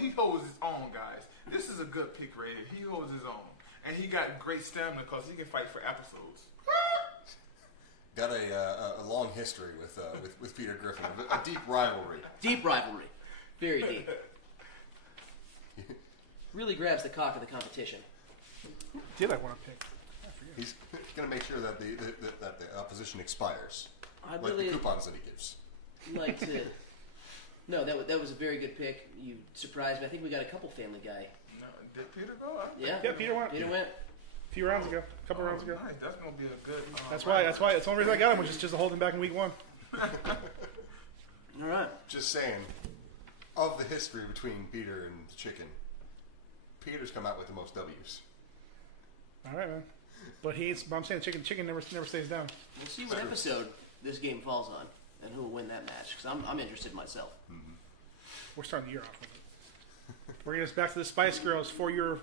he holds his own, guys. This is a good pick rated. He holds his own. And he got great stamina because he can fight for episodes. Got a long history with Peter Griffin, a deep rivalry. Deep rivalry. Very deep. Really grabs the cock of the competition. Did I want to pick? He's going to make sure that the opposition expires, I'd like really the coupons that he gives. like to... No, that was a very good pick. You surprised me. I think we got a couple Family Guy. No, did Peter go? Yeah, Peter went. Peter went. A few rounds ago, a couple rounds ago. Nice. That's going to be a good... That's why. It's the only reason I got him, was just to hold him back in week 1. All right. Just saying, of the history between Peter and the chicken, Peter's come out with the most W's. All right, man. But I'm saying chicken never stays down. We'll see what episode this game falls on and who will win that match, because I'm interested myself. We're starting the year off with it. Bringing us back to the Spice Girls for your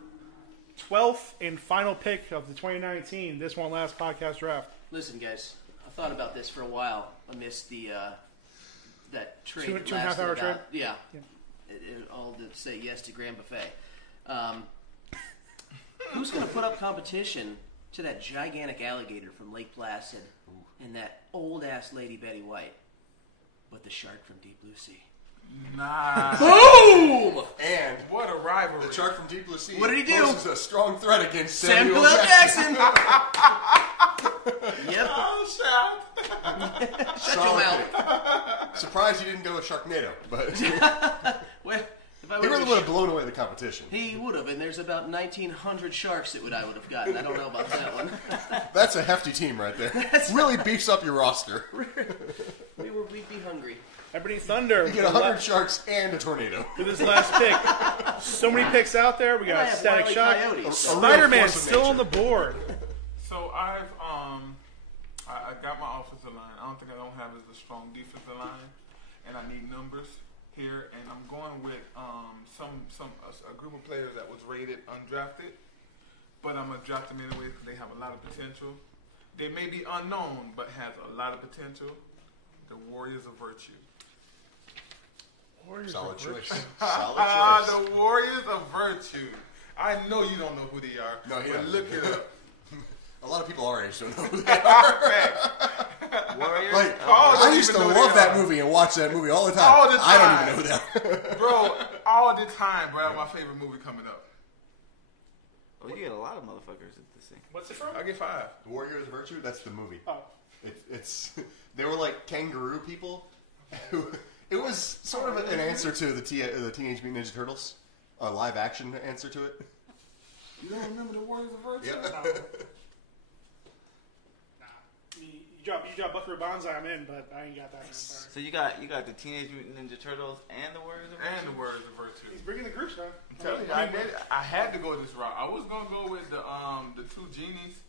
12th and final pick of the 2019 This Won't Last podcast draft. Listen, guys, I thought about this for a while amidst the that trade. Two that and a half lasted hour about- trade? Yeah. All to say yes to Grand Buffet. Who's going to put up competition to that gigantic alligator from Lake Placid and that old-ass Lady Betty White? But the shark from Deep Blue Sea. Nice. Boom! And What a rivalry. the shark from Deep Blue Sea What did he do? poses a strong threat against Samuel Samuel L. Jackson. Jackson! Yep. Oh, shout. Shut your mouth. Surprised you didn't go with Sharknado, but Well, if I he would've really been would have blown away the competition. He would have, and there's about 1,900 sharks that I would have gotten. I don't know about that one. That's a hefty team right there. Really beefs up your roster. We'd be hungry. Ebony Thunder You get 100 sharks and a tornado. with his last pick. So many picks out there. We I got have Static Wile E. Shock. Coyotes. Spider-Man force of still nature. on the board. So I got my offensive line. I don't think I don't have as a strong defensive line, and I need numbers here. And I'm going with a group of players that was rated undrafted, but I'm gonna draft them anyway because they have a lot of potential. They may be unknown, but has a lot of potential. The Warriors of Virtue. Solid choice. Solid choice. The Warriors of Virtue. I know you don't know who they are. No, he but doesn't. look it up. A lot of people our age don't know who they are. Warriors. Like, Oh, I used to don't even know love who they that are. movie and watch that movie all the time. All the I don't time. even know who they are. Bro, all the time, bro. My favorite movie coming up. Oh, you get a lot of motherfuckers at this thing. What's it from? I get 5. Warriors of Virtue? That's the movie. Oh. It's they were like kangaroo people. It was sort of an answer to the Teenage Mutant Ninja Turtles, a live action answer to it. You don't remember the Warriors of Virtue? Yep. You drop Buckaroo Banzai, I'm in, but I ain't got that. I'm sorry. So you got the Teenage Mutant Ninja Turtles and the Warriors of And Virtue? the Warriors of Virtue. He's bringing the groups down. I'm telling you, I had to go this route. I was gonna go with the 2 genies,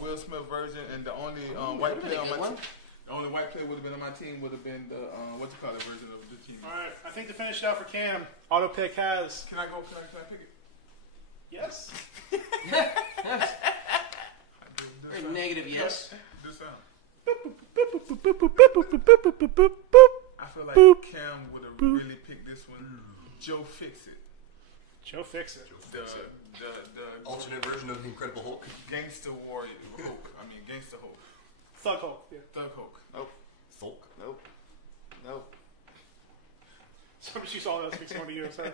Will Smith version, and the only white player on my team. The only white player would have been on my team would have been the version of the team. All right, I think to finish it out for Cam, auto pick has Can I go? Can I pick it? yes. I do Very sound. negative, yes. Do sound. Boop. I feel like Boop. Cam would have really picked this one. Joe Fix It. Joe Fix It. The Alternate version of the Incredible Hulk. gangster warrior Hulk. I mean gangster Hulk. Thug Hulk. Yeah. Thug Hulk. Hulk. Nope. Somebody she saw that speaks on to you. So.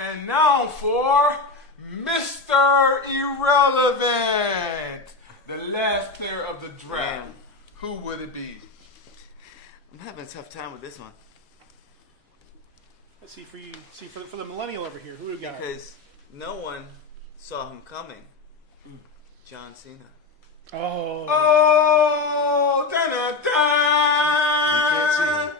And now for Mr. Irrelevant, the last player of the draft. Man. Who would it be? I'm having a tough time with this one Let's see for you. See for the millennial over here. Who we got? because no one saw him coming. John Cena. Oh. Oh, da-da-da! You can't see him.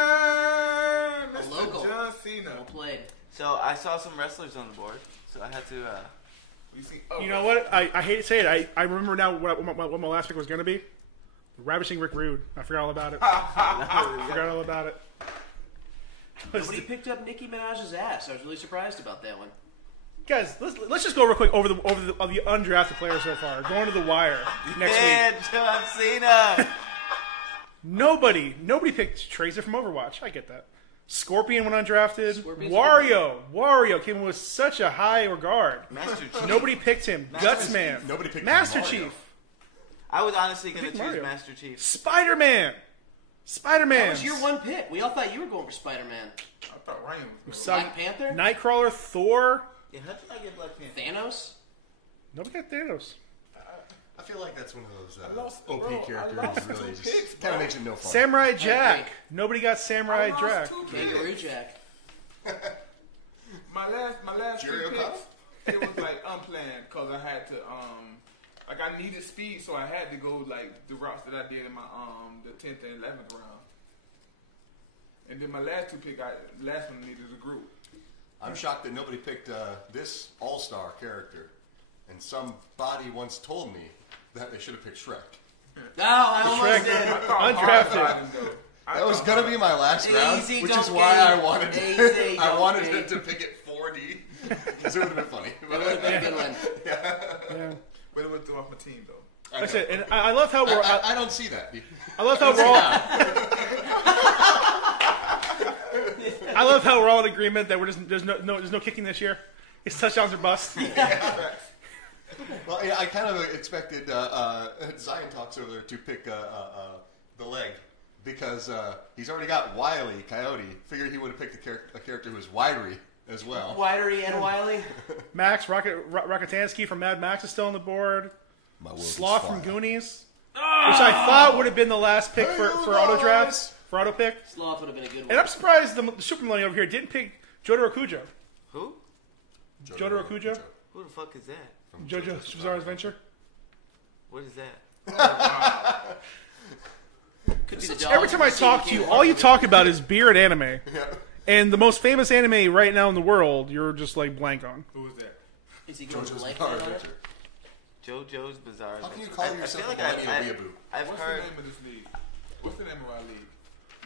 Da-da-da! Mr. local. John Cena. Well played. So I saw some wrestlers on the board, so I had to. We see, You know what? I hate to say it. I remember now what my last pick was going to be. Ravishing Rick Rude. I forgot all about it. Forgot all about it. Nobody picked up Nicki Minaj's ass. I was really surprised about that one. Guys, let's just go real quick over the undrafted players so far. Going to the wire next Man, week. John Cena. Nobody picked Tracer from Overwatch. I get that. Scorpion went undrafted. Scorpion's Wario came in with such a high regard. Master Chief. Nobody picked him. Gutsman. Nobody picked Master Mario. Chief. I was honestly going to picked choose Mario. Master Chief. Spider-Man. That was your one pick. We all thought you were going for Spider-Man. I thought Ryan was Black Panther? Nightcrawler, Thor. Yeah, how did I get Black Panther? Thanos? Nobody got Thanos. I feel like that's one of those lost- OP bro, I characters lost that really 2 just picks, kind bro. of makes it no fun. Samurai Jack. agree. Nobody got Samurai I Jack. lost 2 picks. Kangaroo Jack. My last Jerry 3 O'Connell? picks, it was like unplanned because I had to like I needed speed, so I had to go like the routes that I did in my the 10th and 11th round. And then my last 2 picks, last one needed a group. I'm shocked that nobody picked this all-star character. And somebody once told me that they should have picked Shrek. No, I almost Shrek. did. I thought Undrafted. hard about him, though. That was gonna be my last round, Easy, which don't is why pay. I wanted Easy, I don't wanted pay. it to pick it 4D because it would have been funny. That would have been a good one. Yeah. But it would throw off my team though. Like I said, and I love how we're. I don't see that. I love how we're all. I love how we're all in agreement that there's no kicking this year. It's touchdowns or bust. Well, yeah, I kind of expected Zion Talks over there to pick the leg because he's already got Wile E. Coyote. Figured he would have picked a character who's wiry as well. Widery and Wiley. Max Rockatansky from Mad Max is still on the board. Sloth from Goonies, which I thought would have been the last pick for auto drafts. For auto pick. Sloth would have been a good one. And I'm surprised the Super Millennial over here didn't pick Jotaro Kujo. Who? Jotaro Kujo? Who the fuck is that? From JoJo's Bizarre Adventure? What is that? Could be the dog Every time I talk to you, all you talk about is beer and anime. Yeah. And the most famous anime right now in the world, you're just like blank on. Who is that? Is he going to JoJo's blank Bizarre on it? Adventure. JoJo's Bizarre How can you Adventure. call yourself I a feel like millennial weeaboo? I've What's heard. the name of this league? What's the name of our league?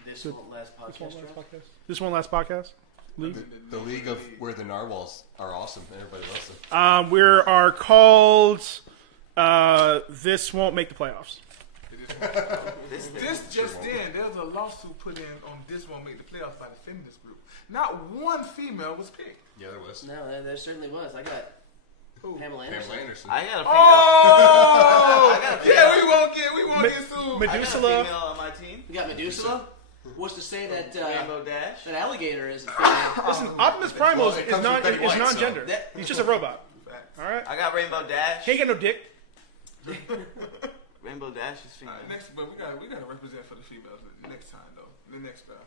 This won't last podcast. This one last podcast? League? The league of where the narwhals are awesome and everybody loves them. We are called This Won't Make the Playoffs. This just in, there was a lawsuit put in on This Won't Make the Playoffs by the feminist group. Not one female was picked. Yeah, there was. No, there certainly was. I got Pamela Anderson. Pamela Anderson. I got a female. Oh! I got a female. Yeah, we won't get sued. I got a Medusa. female on my team. We got Medusa. What's to say that Rainbow Dash. that alligator isn't female? Listen, Optimus Primal Well, it is comes with Betty White, non-gender. so- He's just a robot. All right? I got Rainbow Dash. He ain't got no dick. Rainbow Dash is female. Next, but we gotta represent for the females next time though. The next draft.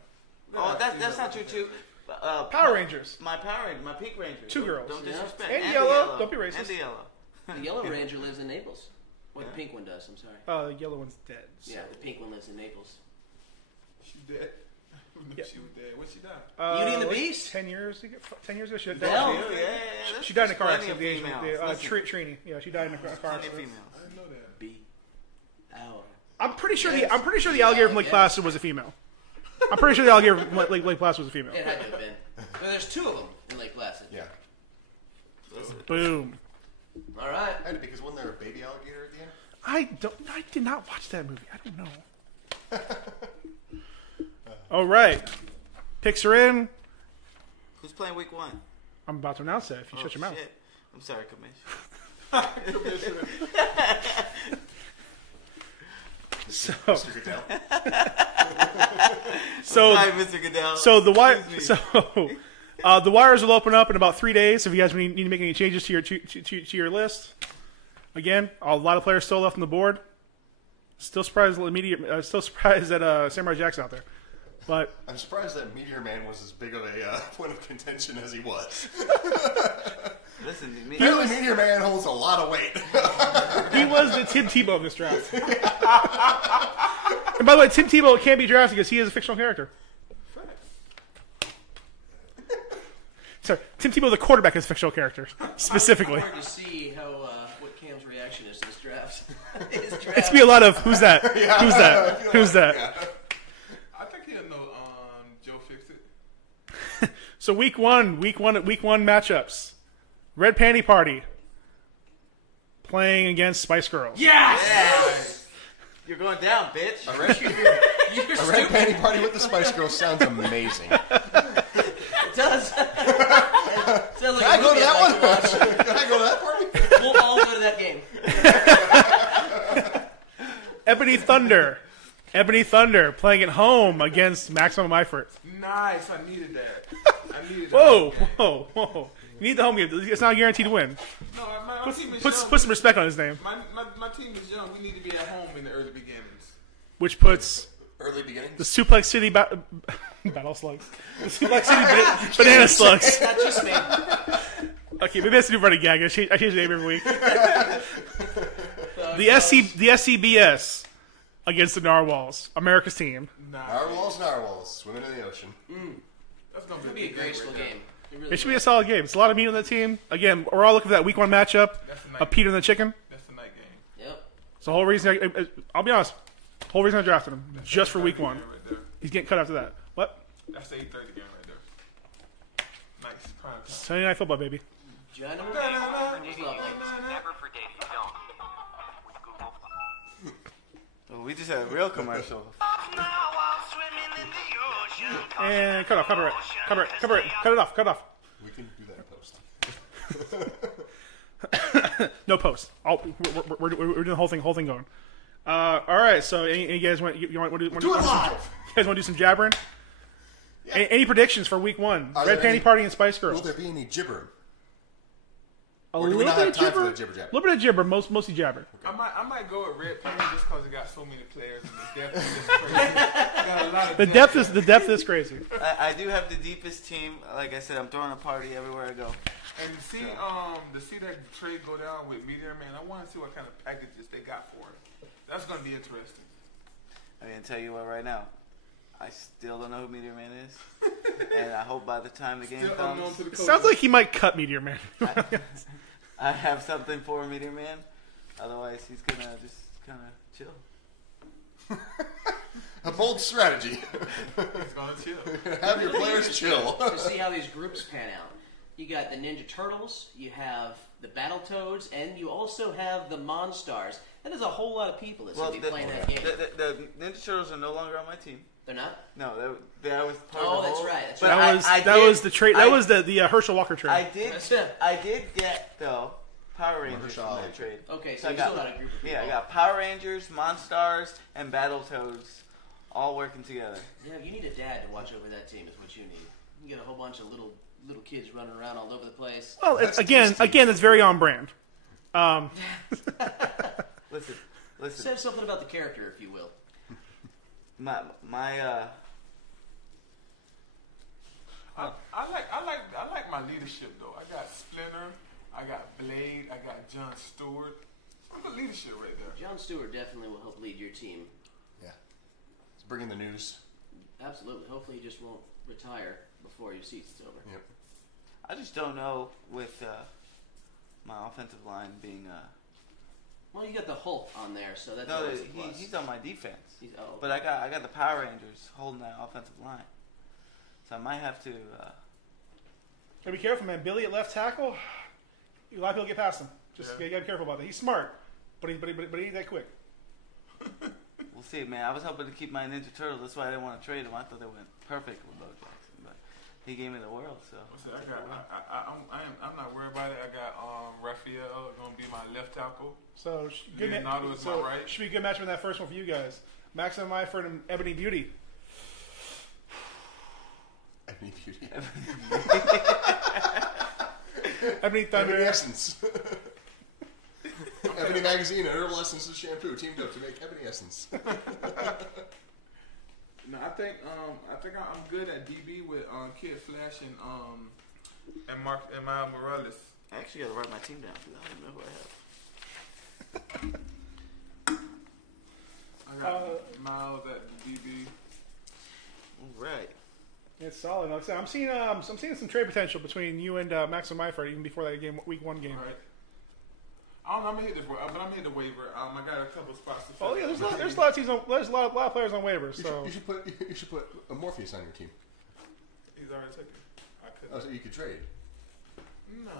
Oh, that's not true too. Power Rangers. My Power Ranger, my Pink Ranger. Two girls. Don't Yeah. disrespect. And the yellow. Don't be racist. And the yellow. The Yellow Ranger lives in Naples. Or the pink one does, I'm sorry. The yellow one's dead. So. Yeah, the pink one lives in Naples. She dead. Yeah. She was dead. What she died? Beauty and the like Beast? 10 years ago. 10 years ago, she died. Belle. Yeah. She died in a car Plenty accident. of The Asian, females. Listen, Trini. Yeah, she died in a car plenty of accident. females. I didn't know that. B. Hour. I'm pretty sure the alligator from Lake Placid was a female. I'm pretty sure the alligator from Lake Placid was a female. It had to have been. But there's two of them in Lake Placid. Yeah. Boom. All right. And because wasn't there a baby alligator at the end? I did not watch that movie. I don't know. All right. Picks are in. Who's playing week 1? I'm about to announce that if you shut your mouth. Shit. I'm sorry, Commissioner. So, Mr. Goodell. Sorry, Mr. Goodell. so the wire. Excuse me. So the wires will open up in about 3 days. If you guys need to make any changes to your list, again, a lot of players still left on the board. Still surprised that Samurai Jack's out there, but I'm surprised that Meteor Man was as big of a point of contention as he was. Listen, Apparently, Meteor Man holds a lot of weight. he was the Tim Tebow of this draft. And by the way, Tim Tebow can't be drafted because he is a fictional character. Sorry, Tim Tebow, the quarterback, is a fictional character specifically. Hard to see how what Cam's reaction is to this draft. His It's draft. gonna be a lot of who's that? Who's that? Who's that? I think he'll know. Joe fixed it. So week one matchups. Red Panty Party playing against Spice Girls. Yes! you're going down, bitch. A red panty party with the Spice Girls sounds amazing. It does. Sounds like Can a I go to movie that I'd like one? to watch. Can I go to that party? We'll all go to that game. Ebony Thunder playing at home against Maximum Effort. Nice. I needed that. Whoa. You need the home game. It's not guaranteed to win. No, my team is Put young. some respect on his name. My team is young. We need to be at home in the early beginnings. Which puts Early the beginnings. Suplex City Battle Slugs. The Suplex City Banana Slugs. Not just me. Okay, maybe that's a new running gag. I change the name every week. The SCBS against the Narwhals, America's team. Narwhals, swimming in the ocean. That's gonna It'll be a graceful game. Really It should be a solid game. It's a lot of meat on that team. Again, we're all looking for that week 1 matchup of Peter and the Chicken. That's the night game. Yep. It's the whole reason. I'll be honest. Whole reason I drafted him just for week 1. Right there. He's getting cut after that. What? That's the 8:30 game right there. Nice. Prime time. Sunday Night Football, baby. John, Never for dating film with Google. Oh, we just had a real commercial. Now I'm swimming in the ocean. And cut off. Cover it. Cover it. Cover it. Cut it off. Cut it off. We can do that in post. No post. We're doing the whole thing going. All right. So, any guys want you want to Do it live. You guys want to do some jabbering? Yeah. Any predictions for week 1? Are Red there Panty any- Party and Spice Will Girls. there be any gibbering? A Or do we little not bit have of time for jibber. the jibber jabber? A little bit of jibber. Mostly jabber. I might go with Red Penny just because it got so many players and the depth is just crazy. Got a lot of The depth is crazy. I do have the deepest team. Like I said, I'm throwing a party everywhere I go. And to see that trade go down with Meteor Man, I want to see what kind of packages they got for it. That's going to be interesting. I mean, tell you what, right now, I still don't know who Meteor Man is, and I hope by the time the game Still unknown comes, to the It coaches. sounds like he might cut Meteor Man. I have something for Meteor Man. Otherwise, he's gonna just kind of chill. A bold strategy. He's going to chill. Have your players chill. To see how these groups pan out. You got the Ninja Turtles, you have the Battletoads, and you also have the Monstars. That is a whole lot of people that's going to be playing that game. The Ninja Turtles are no longer on my team. They're not? No, that was part Oh, of the that's whole- right. That's But right. That was the trade. That was the Herschel Walker trade. I did get though Power Rangers from Mahershala that Ali. trade. Okay, so So I you got- still got a group of people. Yeah, I got Power Rangers, Monstars, and Battletoads all working together. Yeah, you need a dad to watch over that team is what you need. You get a whole bunch of little kids running around all over the place. Well, That's again, it's very on brand. Listen. Say something about the character, if you will. My I like my leadership though. I got Splinter, I got Blade, I got John Stewart. Some good leadership right there. John Stewart definitely will help lead your team. Yeah. Let's bring in the news. Absolutely. Hopefully he just won't retire before your season's over. Yep. I just don't know with my offensive line being Well, you got the Hulk on there, so that's no, always a plus. he's on my defense. Oh, But I got the Power Rangers holding that offensive line, so I might have to. Gotta be careful, man. Billy at left tackle. A lot of people get past him. Just Yeah. you gotta be careful about that. He's smart, but he ain't that quick. We'll see, man. I was hoping to keep my Ninja Turtles. That's why I didn't want to trade them. I thought they went perfect with Bo Jackson, but he gave me the world. So I'm not worried about it. I got Raphael gonna be my left tackle. So good Leonardo is my right. Should be a good match in that first one for you guys. Maximum Eifert and Ebony Beauty. Ebony Beauty. Ebony Thunder. Ebony Essence. Ebony Magazine and Herbal Essences shampoo teamed up to make Ebony Essence. No, I think I'm good at DB with Kid Flash and Miles Morales. I actually got to write my team down because I don't know who I have. I got Miles at DB. All right. It's solid. Like I said, I'm seeing some trade potential between you and Maximum Eifert even before that week 1 game. All right. I don't know. I'm gonna hit the waiver. I got a couple spots to fill. Oh yeah, there's a lot of teams there's a lot of players on waivers. So You should put a Morpheus on your team. He's already taken. I could. Oh, so you could trade. No.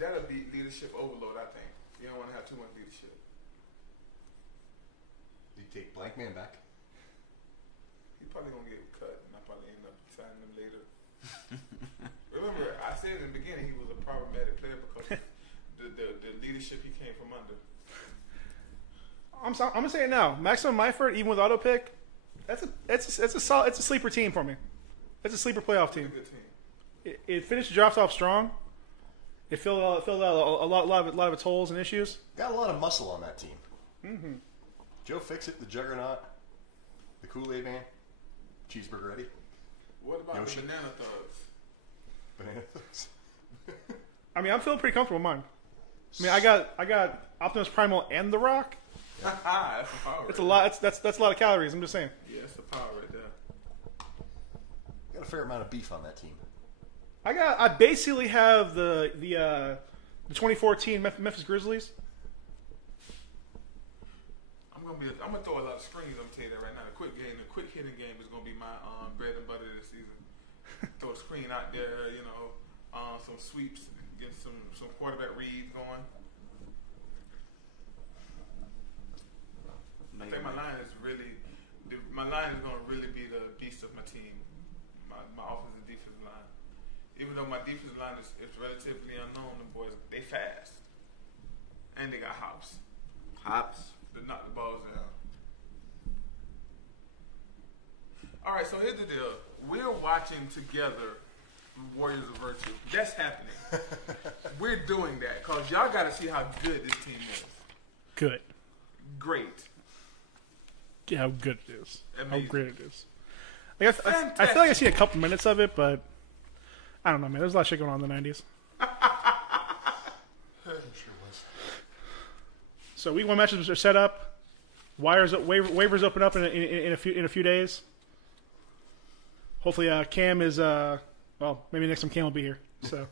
That'll be leadership overload. I think you don't want to have too much leadership. You take Blank Man back. He's probably gonna get cut, and I probably end up signing him later. Remember, I said in the beginning he was a problematic player because the leadership he came from under. I'm gonna say it now. Maximum Eifert, even with auto pick, it's a sleeper team for me. It's a sleeper playoff He's a team. good team. It finished the draft off strong. It filled out a lot of its holes and issues. Got a lot of muscle on that team. Mm-hmm. Joe Fixit, the Juggernaut, the Kool-Aid Man, Cheeseburger Eddie, What about Yoshi. the Banana Thugs? Banana Thugs. I mean, I'm feeling pretty comfortable with mine. I mean, I got Optimus Primal and The Rock. That's the power. It's a lot. That's a lot of calories. I'm just saying. Yeah, that's the power right there. Got a fair amount of beef on that team. I basically have the 2014 Memphis Grizzlies. I'm gonna throw a lot of screens. I'm gonna tell you that right now. The quick hitting game is gonna be my bread and butter this season. Throw a screen out there, some sweeps, get some quarterback reads going. I think my line is gonna really be the even though my defensive line is relatively unknown, the boys, they fast. And they got hops. Hops. To knock the balls down. All right, so here's the deal. We're watching together Warriors of Virtue. That's happening. We're doing that because y'all got to see how good this team is. Good. Great. Yeah, how good it is. Amazing. How great it is. Like, I feel like I've seen a couple minutes of it, but I don't know, man. There's a lot of shit going on in the 90s. So week 1 matches are set up. Waivers open up in a few days. Hopefully, Cam is well. Maybe next time Cam will be here, so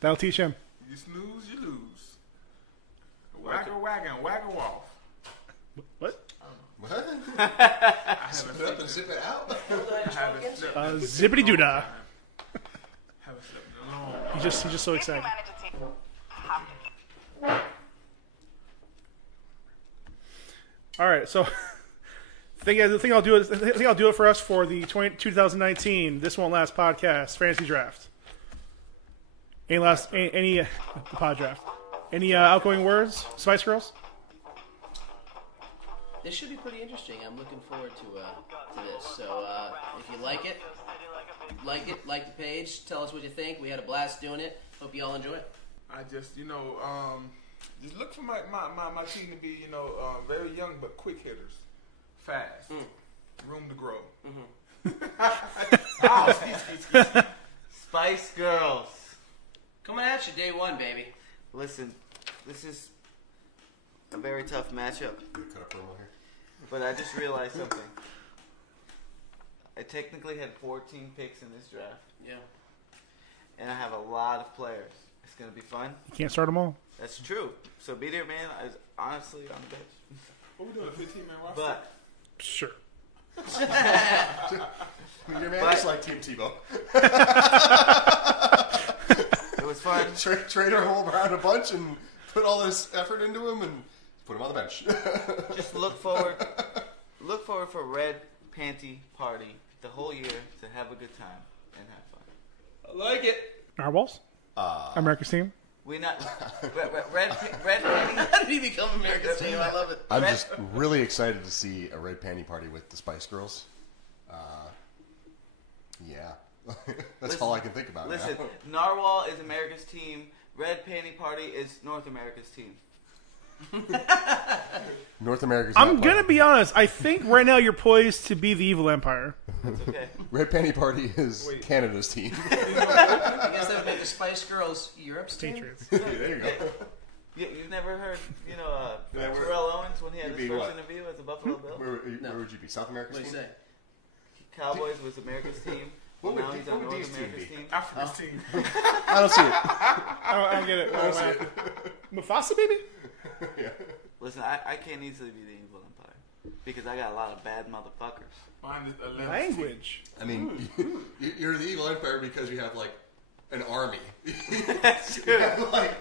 that'll teach him. You snooze, you lose. Whack a whack and whack a off. What? What? Spit it up and zip it out? Zippity doo dah. Haven't slept in a long He's just so excited. All right, so I think I'll do it for us for the 2019 This Won't Last podcast fantasy draft. Any pod draft? Any outgoing words, Spice Girls? This should be pretty interesting. I'm looking forward to this. So if you like it, like the page. Tell us what you think. We had a blast doing it. Hope you all enjoy it. I just, just look for my team to be, very young but quick hitters. Fast. Room to grow. Spice Girls. Coming at you day one, baby. Listen, this is a very tough matchup. Cut a promo here. But I just realized something. I technically had 14 picks in this draft. Yeah. And I have a lot of players. It's going to be fun. You can't start them all. That's true. So be there, man. I was honestly on the bench. What we doing, 15-man roster? But Sure. Your man is like Team Tebow. it was fun. Trade our whole around a bunch and put all this effort into him and put him on the bench. Just look forward for Red Panty Party the whole year to have a good time and have fun. I like it. Narwhals? America's team? We not red panty. How did he become America's team? I love it. I'm just really excited to see a red panty party with the Spice Girls. Yeah. That's all I can think about Listen, now. Narwhal is America's team. Red Panty Party is North America's team. North America's I'm not going to part be honest. I think right now you're poised to be the evil empire. That's okay. Red Panty Party is Canada's team. I guess that would make the Spice Girls Europe's team. Patriots. There you go. You've never heard, Terrell Owens when he had You'd his be first what? interview as a Buffalo Bill? Where would you be? South America's What do you team? say? Cowboys was America's team. What Now would he's on D's North team America's be? team. Africa's team. I don't see it. I don't get it. I don't see it. Mufasa, baby? Yeah. Listen, I can't easily be the evil empire because I got a lot of bad motherfuckers. Mine is 11. Language. I mean, you're the evil empire because you have like an army. That's You true. have like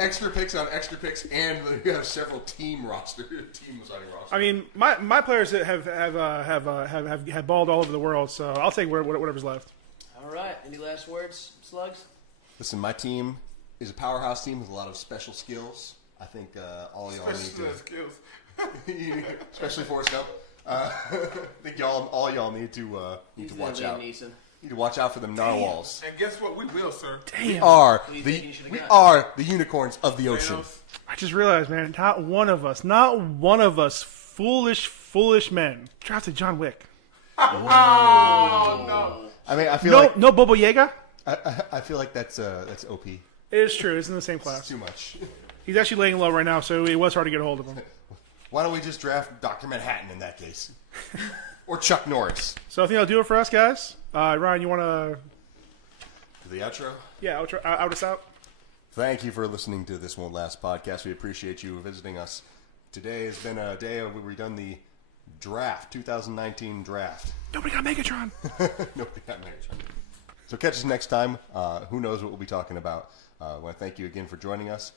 extra picks on extra picks, and you have several teams on your roster. I mean, my players have balled all over the world, so I'll take whatever's left. All right. Any last words, Slugs? Listen, my team is a powerhouse team with a lot of special skills. I think all y'all Special need skills. to, especially Forrest Gump. I think all y'all need to watch out. Neeson. Need to watch out for them narwhals. And guess what? We will, sir. We are Who do you think you should've got? the unicorns of the ocean. Thanos. I just realized, man, not one of us, foolish men, drafted John Wick. Oh, no. I mean, I feel like No Bobo Yaga? I feel like that's OP. It is true. It's in the same It's class. too much. He's actually laying low right now, so it was hard to get a hold of him. Why don't we just draft Dr. Manhattan in that case? Or Chuck Norris. So I think I'll do it for us, guys. Ryan, you want to... The outro? Yeah, out us out? Thank you for listening to This Won't Last podcast. We appreciate you visiting us. Today has been a day where we've done the draft, 2019 draft. Nobody got Megatron. Nobody got Megatron. So catch us next time. Who knows what we'll be talking about. I want to thank you again for joining us.